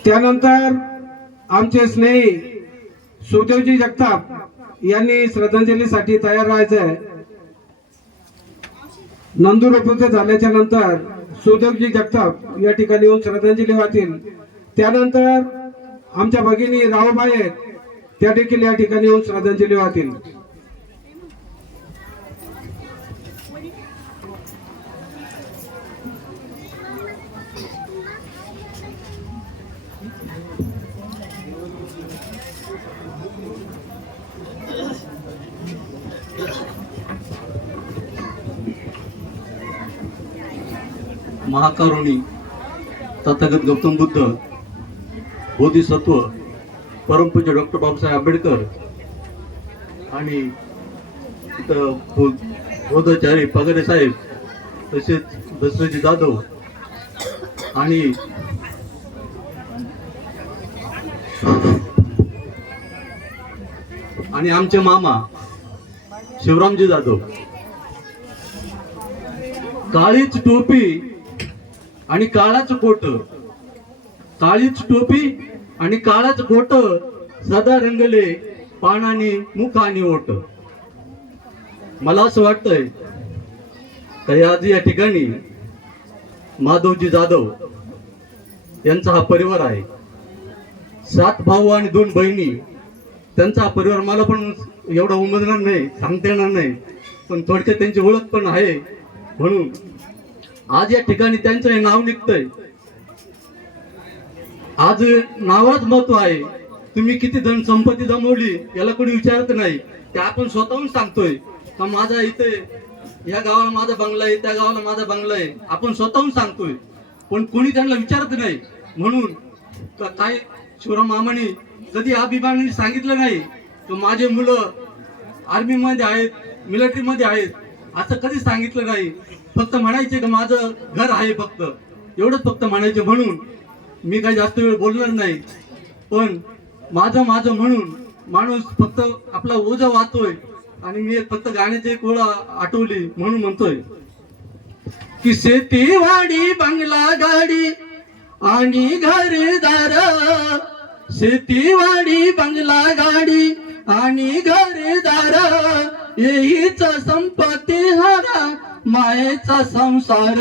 त्यानंतर आमचे स्नेही सुदेवजी जगताप यांनी श्रद्धांजलीसाठी तयार राहायचंय. नंदू रुपवते झाल्याच्या नंतर सुदेवजी जगताप या ठिकाणी येऊन श्रद्धांजली वाहतील. त्यानंतर आमच्या भगिनी रावबाई आहेत, त्या देखील या ठिकाणी येऊन श्रद्धांजली वाहतील. महाकरुणी तथागत गौतम बुद्ध, बोधिसत्व, परमपूज्य डॉक्टर बाबासाहेब आंबेडकर आणि इथं बोधाचार्य पगडे साहेब, तसेच दशरथजी जाधव आणि आमचे मामा शिवरामजी जाधव. काळीच टोपी आणि काळाच कोट, काळीच टोपी आणि काळाच कोट, सदा रंगले पानाने मुख आणि ओट. मला असं वाटतंय की आज या ठिकाणी माधवजी जाधव यांचा हा परिवार आहे. 7 भाऊ आणि 2 बहिणी, त्यांचा हा परिवार मला पण एवढा उमजणार नाही, सांगता येणार नाही, पण थोडक्यात त्यांची ओळख पण आहे. म्हणून आज या ठिकाणी त्यांचं हे नाव निघतंय. आज नावालाच महत्व आहे. तुम्ही किती धन संपत्ती जमवली याला कोणी विचारत नाही, ते आपण स्वतःहून सांगतोय का माझा इथे या गावाला माझा बंगला आहे, त्या गावाला माझा बंगला आहे, आपण स्वतःहून सांगतोय, पण कोणी त्यांना विचारत नाही. म्हणून काय शिवराम मामाने कधी अभिमानाने सांगितलं नाही की माझे मुलं आर्मीमध्ये आहेत, मिलिटरीमध्ये आहेत, असं कधी सांगितलं नाही. फक्त म्हणायचे की माझं घर आहे, फक्त एवढंच फक्त म्हणायचे. म्हणून मी काही जास्त वेळ बोलणार नाही, पण माझं म्हणून माणूस फक्त आपला ओझा वाहतोय. आणि मी फक्त गाण्याची एक ओळ आठवली म्हणून म्हणतोय की शेतीवाडी बंगला गाडी आणि घरदार, शेतीवाडी बंगला गाडी आणि घरदार, येईच संपत्ती हारा मायेचा संसार,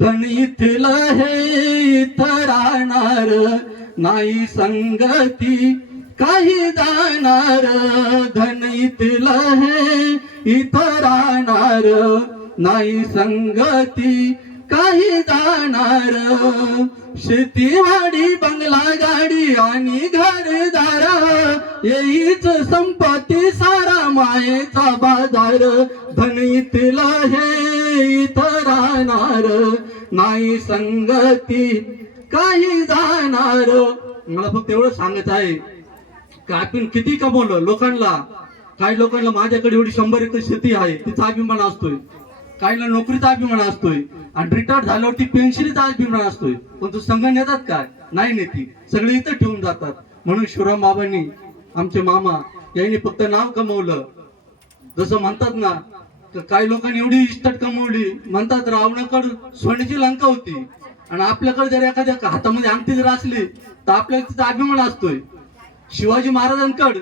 धन इथला हे इथं राहणार नाही संगती काही जाणार, धन इथला हे इथं राहणार नाही संगती काही जाणार. शेतीवाडी बंगला गाडी आणि घरदार, येईच संपत्ती सारा मायेचा बाजार, धन इथला हे इथं राहणार नाही संगती काही जाणार. मला फक्त एवढं सांगत आहे की आपण किती कमवलं लोकांना, काही लोकांना माझ्याकडे एवढी 100 एकर शेती आहे तिचा अभिमान असतोय, काहींना नोकरीचा अभिमान असतोय, आणि रिटायर झाल्यावरती पेन्शनचा अभिमान असतोय. पण तो संघ नेतात काय? नाही नेती, सगळे इथं ठेवून जातात. म्हणून शिवराम बाबांनी, आमचे मामा यांनी फक्त नाव कमवलं. जसं म्हणतात ना, काही लोकांनी एवढी इस्टेट कमवली, म्हणतात रावणाकडे सोन्याची लंका होती, आणि आपल्याकडे जर एखाद्या हातामध्ये अंगठी जर असली तर आपल्याला तिचा अभिमान असतोय. शिवाजी महाराजांकडे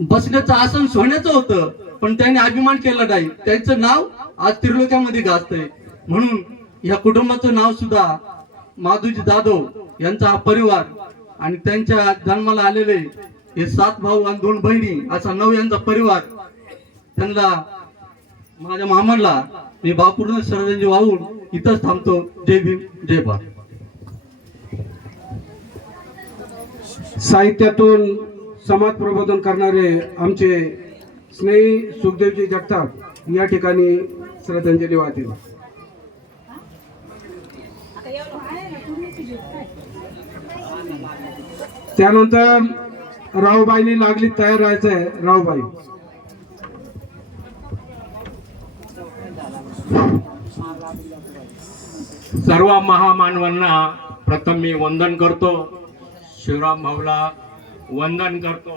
बसण्याचं आसन सोन्याचं होतं, पण त्यांनी अभिमान केला नाही. त्यांचं नाव आज त्रिलोक्यामध्ये गाजतंय. म्हणून या कुटुंबाचं नाव सुद्धा माधवजी जाधव यांचा हा परिवार आणि त्यांच्या जन्माला आलेले हे 7 भाऊ आणि 2 बहिणी असा 9 यांचा परिवार, त्यांना माझ्या मामाला मी भावपूर्ण श्रद्धांजली वाहून इथंच थांबतो. जय भीम, जय भारत. साहित्यातून समाज प्रबोधन करणारे आमचे स्नेही सुखदेवजी जगताप या ठिकाणी श्रद्धांजली वाहतील. त्यानंतर रावबाईनी लागली तयार राहायचंय. रावबाई सर्व महामानवांना प्रथम मी वंदन करतो. शिवराम भाऊला वंदन करतो.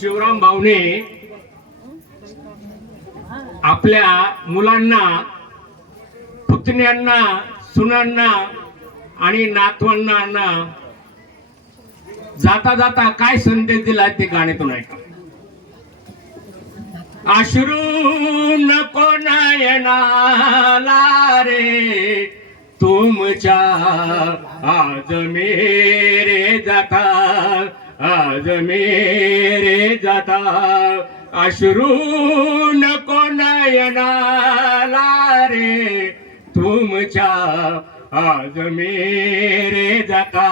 शिवराम भाऊने आपल्या मुलांना, पुतण्यांना, सुनांना आणि नातवांना जाता जाता काय संदेश दिला ते गाण्यातून ऐका. अश्रू नको नयनाला रे तुमच्या, आज मेरे जाता, आज मेरे जाता. अश्रू नको नयनाला रे तुमच्या, आज मेरे जाता,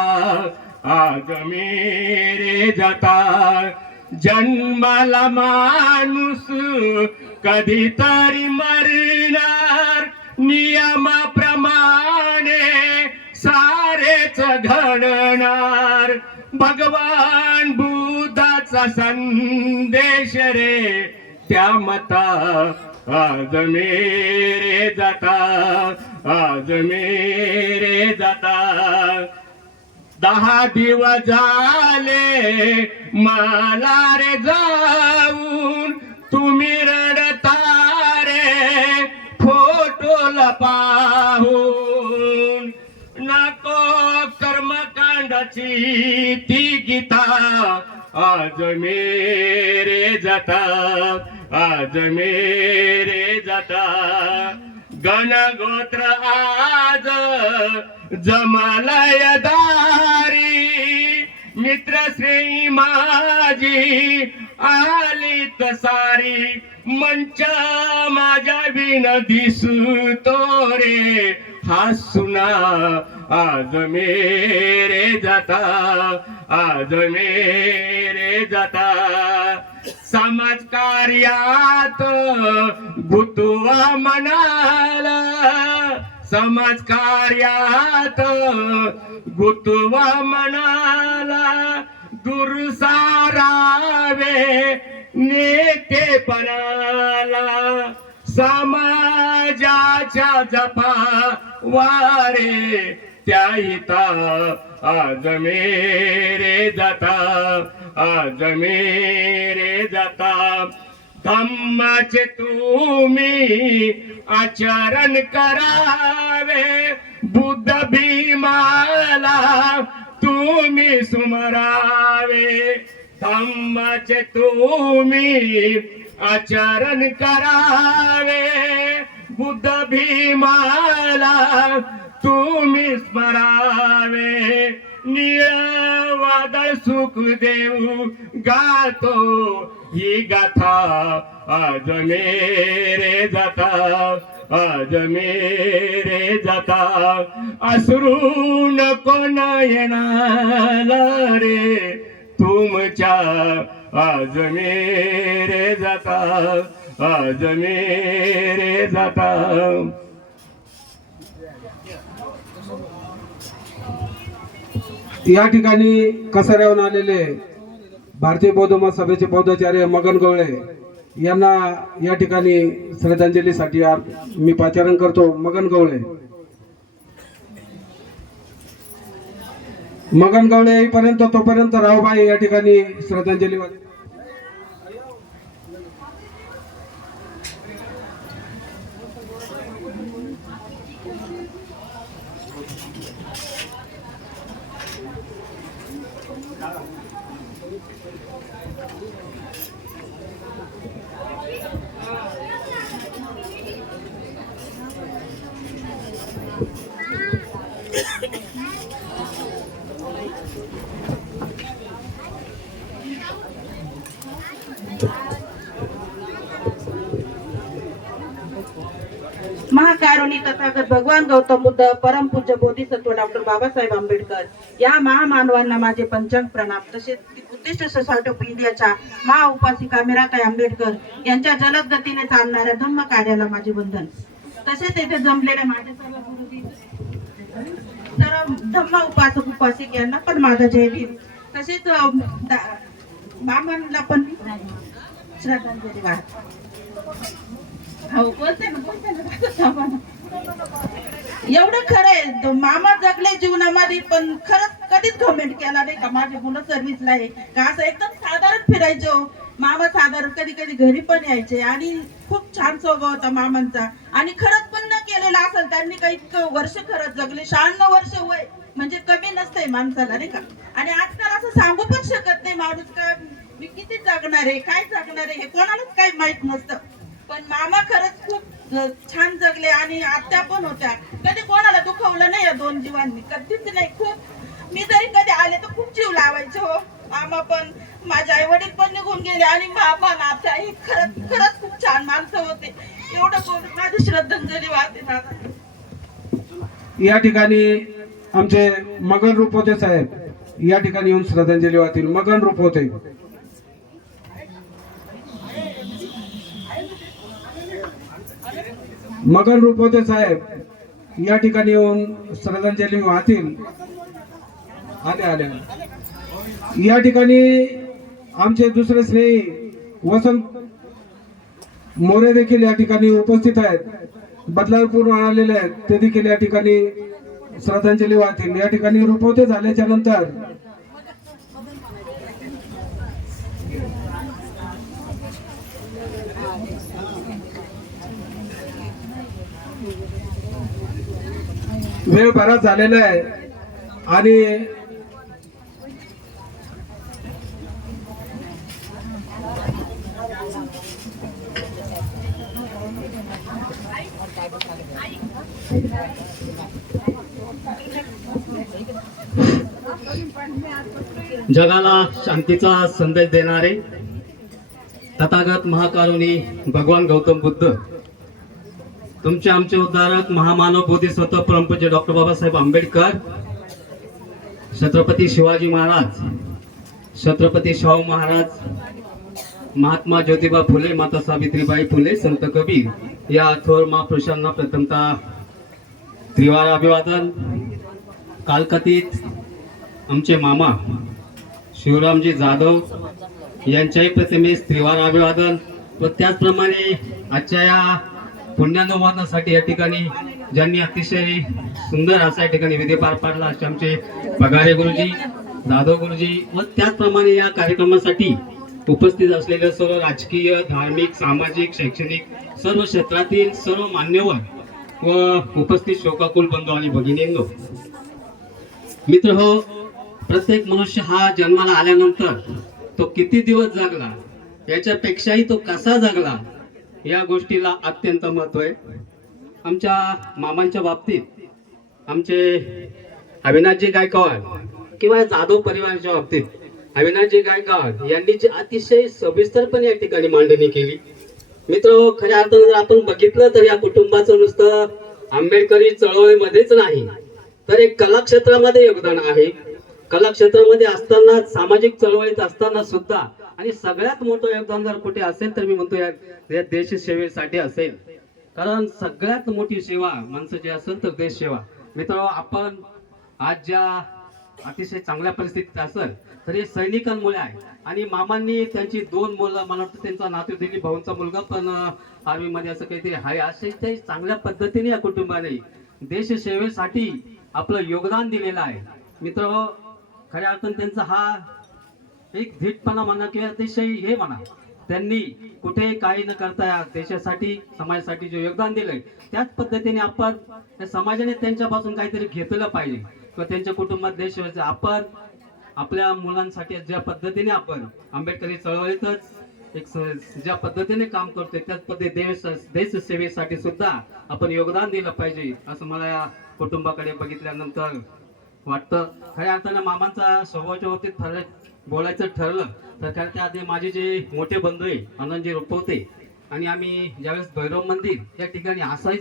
आज मेरे जाता. जन्माला माणूस कधीतरी मरणार, नियमाप्रमाणे सारेच घडणार. भगवान बुद्धाचा संदेश रे त्या मता, आज मेरे जाता, आज मेरे जाता. 10 दिवस झाले मला रे जाऊन, तुम्ही रडता रे फोटोला पाहून. नको कर्मकांडाची ती गीता, आज मेरे जाता, आज मेरे जाता. गणगोत्र आज जमलय दारी, मित्रश्री माझी आलीत सारी. मंच माझ्या बिन दिसतो रे हसुना, आज मेरे जाता, आज मेरे जाता. समाज कार्यात गुतवा म्हणाला, समाज कार्यात गुतवा म्हणाला. दुर्सारावे नेतेपणाला, समाजाच्या जपा वारे त्या हिता, आज मेरे जाता, आज मेरे जाता. धम्माचे तुम्ही आचरण करावे, बुद्ध भीमाला तुम्ही सुमरावे. धम्माचे तुम्ही आचरण करावे, बुद्ध भीमाला तुम्ही स्मरावे. निळ वादळ सुखदेव गातो ही गाथा, आज मेरे जाता, आज मेरे जाता. अश्रू नको नयनाला रे तुमच्या, आज मेरे जाता, आज मेरे जाता. या ठिकाणी कसाऱ्याहून आलेले भारतीय बौद्ध महासभेचे बौद्धाचार्य मगन गवळे यांना या ठिकाणी श्रद्धांजलीसाठी मी पाचारण करतो. मगन गवळे, मगन गवळे येईपर्यंत तोपर्यंत रावबाई या ठिकाणी श्रद्धांजली वाजवतील. महाकारुणी तथागत भगवान गौतम बुद्ध, परमपूज्य बोधिसत्व डॉक्टर बाबासाहेब आंबेडकर या महामानवांना माझे पंचांग प्रणाम. तसेच बुद्धिस्ट सोसायटी ऑफ इंडियाच्या महाउपासिका मीराताई आंबेडकर यांच्या जलद गतीने चालणाऱ्या धम्म कार्याला माझे वंदन. तसेच येथे जमलेल्या माझे सर्व गुरुजी सर्व धम्म उपासक उपासिक यांना पण माझा जय भीम. तसेच मामांना पण श्रद्धांजली वाहते. हो बोलते ना. एवढं खरं आहे, मामा जगले जीवनामध्ये पण खरंच कधीच कमेंट केला नाही का माझे मुलं सर्व्हिसला आहे का, असं एकदम साधारण फिरायचो. मामा साधारण कधी कधी घरी पण यायचे आणि खूप छान स्वभाव होता मामांचा. आणि खरंच पण न केलेला असेल त्यांनी काही वर्ष खरंच जगले, 96 वर्ष वय म्हणजे कमी नसतंय माणसाला नाही का. आणि आजकाल असं सांगू पण शकत नाही माणूस का मी किती जगणार आहे काय जगणार आहे हे कोणालाच काही माहित नसतं. पण मामा खरंच खूप छान जगले आणि आत्या पण होत्या, कधी कोणाला दुखवलं नाही या दोन जीवांनी, कधीच नाही. खूप मी जरी कधी आले तर खूप जीव लावायचे हो. मामा पण माझे आई वडील पण निघून गेले आणि मामा नात्या ही खरंच खरंच खूप छान माणसं होते. एवढं बोलून माझी श्रद्धांजली वाहते दादा. या ठिकाणी आमचे मगन रुपवते साहेब या ठिकाणी येऊन श्रद्धांजली वाहतील. मगन रुपवते. मगन रुपवते साहेब या ठिकाणी येऊन श्रद्धांजली वाहतील. आले आले. या ठिकाणी आमचे दुसरे स्नेही वसंत मोरे देखील या ठिकाणी उपस्थित आहेत. बदलापूरहून आलेले आहेत, ते देखील या ठिकाणी श्रद्धांजली वाहतील. या ठिकाणी रुपवते झाल्याच्या नंतर वेळ बराच झालेला आहे आणि जगाला शांतीचा संदेश देणारे तथागत महाकारुणी भगवान गौतम बुद्ध, तुमचे आमचे उद्धारक महामानव बोधिसत्व परमपूज्य डॉक्टर बाबासाहेब आंबेडकर, छत्रपती शिवाजी महाराज, छत्रपती शाहू महाराज, महात्मा ज्योतिबा फुले, माता सावित्रीबाई फुले, संत कबीर या थोर महापुरुषांना प्रथमतः त्रिवार अभिवादन. कालकथित आमचे मामा शिवरामजी जाधव यांच्याही प्रतिमेस त्रिवार अभिवादन. व त्याचप्रमाणे आजच्या या पुण्यानुवादासाठी या ठिकाणी ज्यांनी अतिशय सुंदर असा या ठिकाणी विधी पार पाडला असे आमचे पगारे गुरुजी, जाधव गुरुजी व त्याचप्रमाणे या कार्यक्रमासाठी उपस्थित असलेले सर्व राजकीय, धार्मिक, सामाजिक, शैक्षणिक सर्व क्षेत्रातील सर्व मान्यवर व उपस्थित शोकाकुल बंधू आणि भगिनींनो, मित्र हो, प्रत्येक मनुष्य हा जन्माला आल्यानंतर तो किती दिवस जगला याच्यापेक्षाही तो कसा जगला या गोष्टीला अत्यंत महत्व आहे. आमच्या मामांच्या बाबतीत आमचे अविनाशजी गायकवाड किंवा जाधव परिवाराच्या बाबतीत अविनाशजी गायकवाड यांनी जी अतिशय सविस्तरपणे या ठिकाणी मांडणी केली. मित्र हो, खऱ्या अर्थानं जर आपण बघितलं तर या कुटुंबाचं नुसतं आंबेडकरी चळवळीमध्येच नाही तर एक कला क्षेत्रामध्ये योगदान आहे. कला क्षेत्रामध्ये असताना, सामाजिक चळवळीत असताना सुद्धा आणि सगळ्यात मोठं योगदान जर कुठे असेल तर मी म्हणतो या देश सेवेसाठी असेल. कारण सगळ्यात मोठी सेवा माणसाची असेल तर देश सेवा. मित्रांनो, आपण आज ज्या अतिशय चांगल्या परिस्थितीत असेल तर हे सैनिकांमुळे आहे. आणि मामांनी त्यांची 2 मुलं, मला वाटतं त्यांचा नातू दिली भाऊंचा मुलगा पण आर्मी मध्ये असं काहीतरी आहे, असे ते चांगल्या पद्धतीने या कुटुंबाने देश सेवेसाठी आपलं योगदान दिलेलं आहे. मित्र, खऱ्या अर्थानं त्यांचा हा एक धीटपणा म्हणा किंवा अतिशय हे म्हणा, त्यांनी कुठे काही न करता देशासाठी, समाजासाठी जे योगदान दिलंय त्याच पद्धतीने आपण त्या समाजाने त्यांच्यापासून काहीतरी घेतलं पाहिजे किंवा त्यांच्या कुटुंबात देश आपण आपल्या मुलांसाठी ज्या पद्धतीने आपण आंबेडकरी चळवळीतच एक ज्या पद्धतीने काम करतोय त्याच पद्धतीने देश सेवेसाठी सुद्धा आपण योगदान दिलं पाहिजे असं मला या कुटुंबाकडे बघितल्यानंतर वाटतं. खऱ्या अर्थानं मामांचा स्वभावाच्या बाबतीत बोलायचं ठरलं तर त्या आधी माझे जे मोठे बंधू आहे आनंदजी रुपवते आणि आम्ही ज्यावेळेस भैरव मंदिर या ठिकाणी असायचो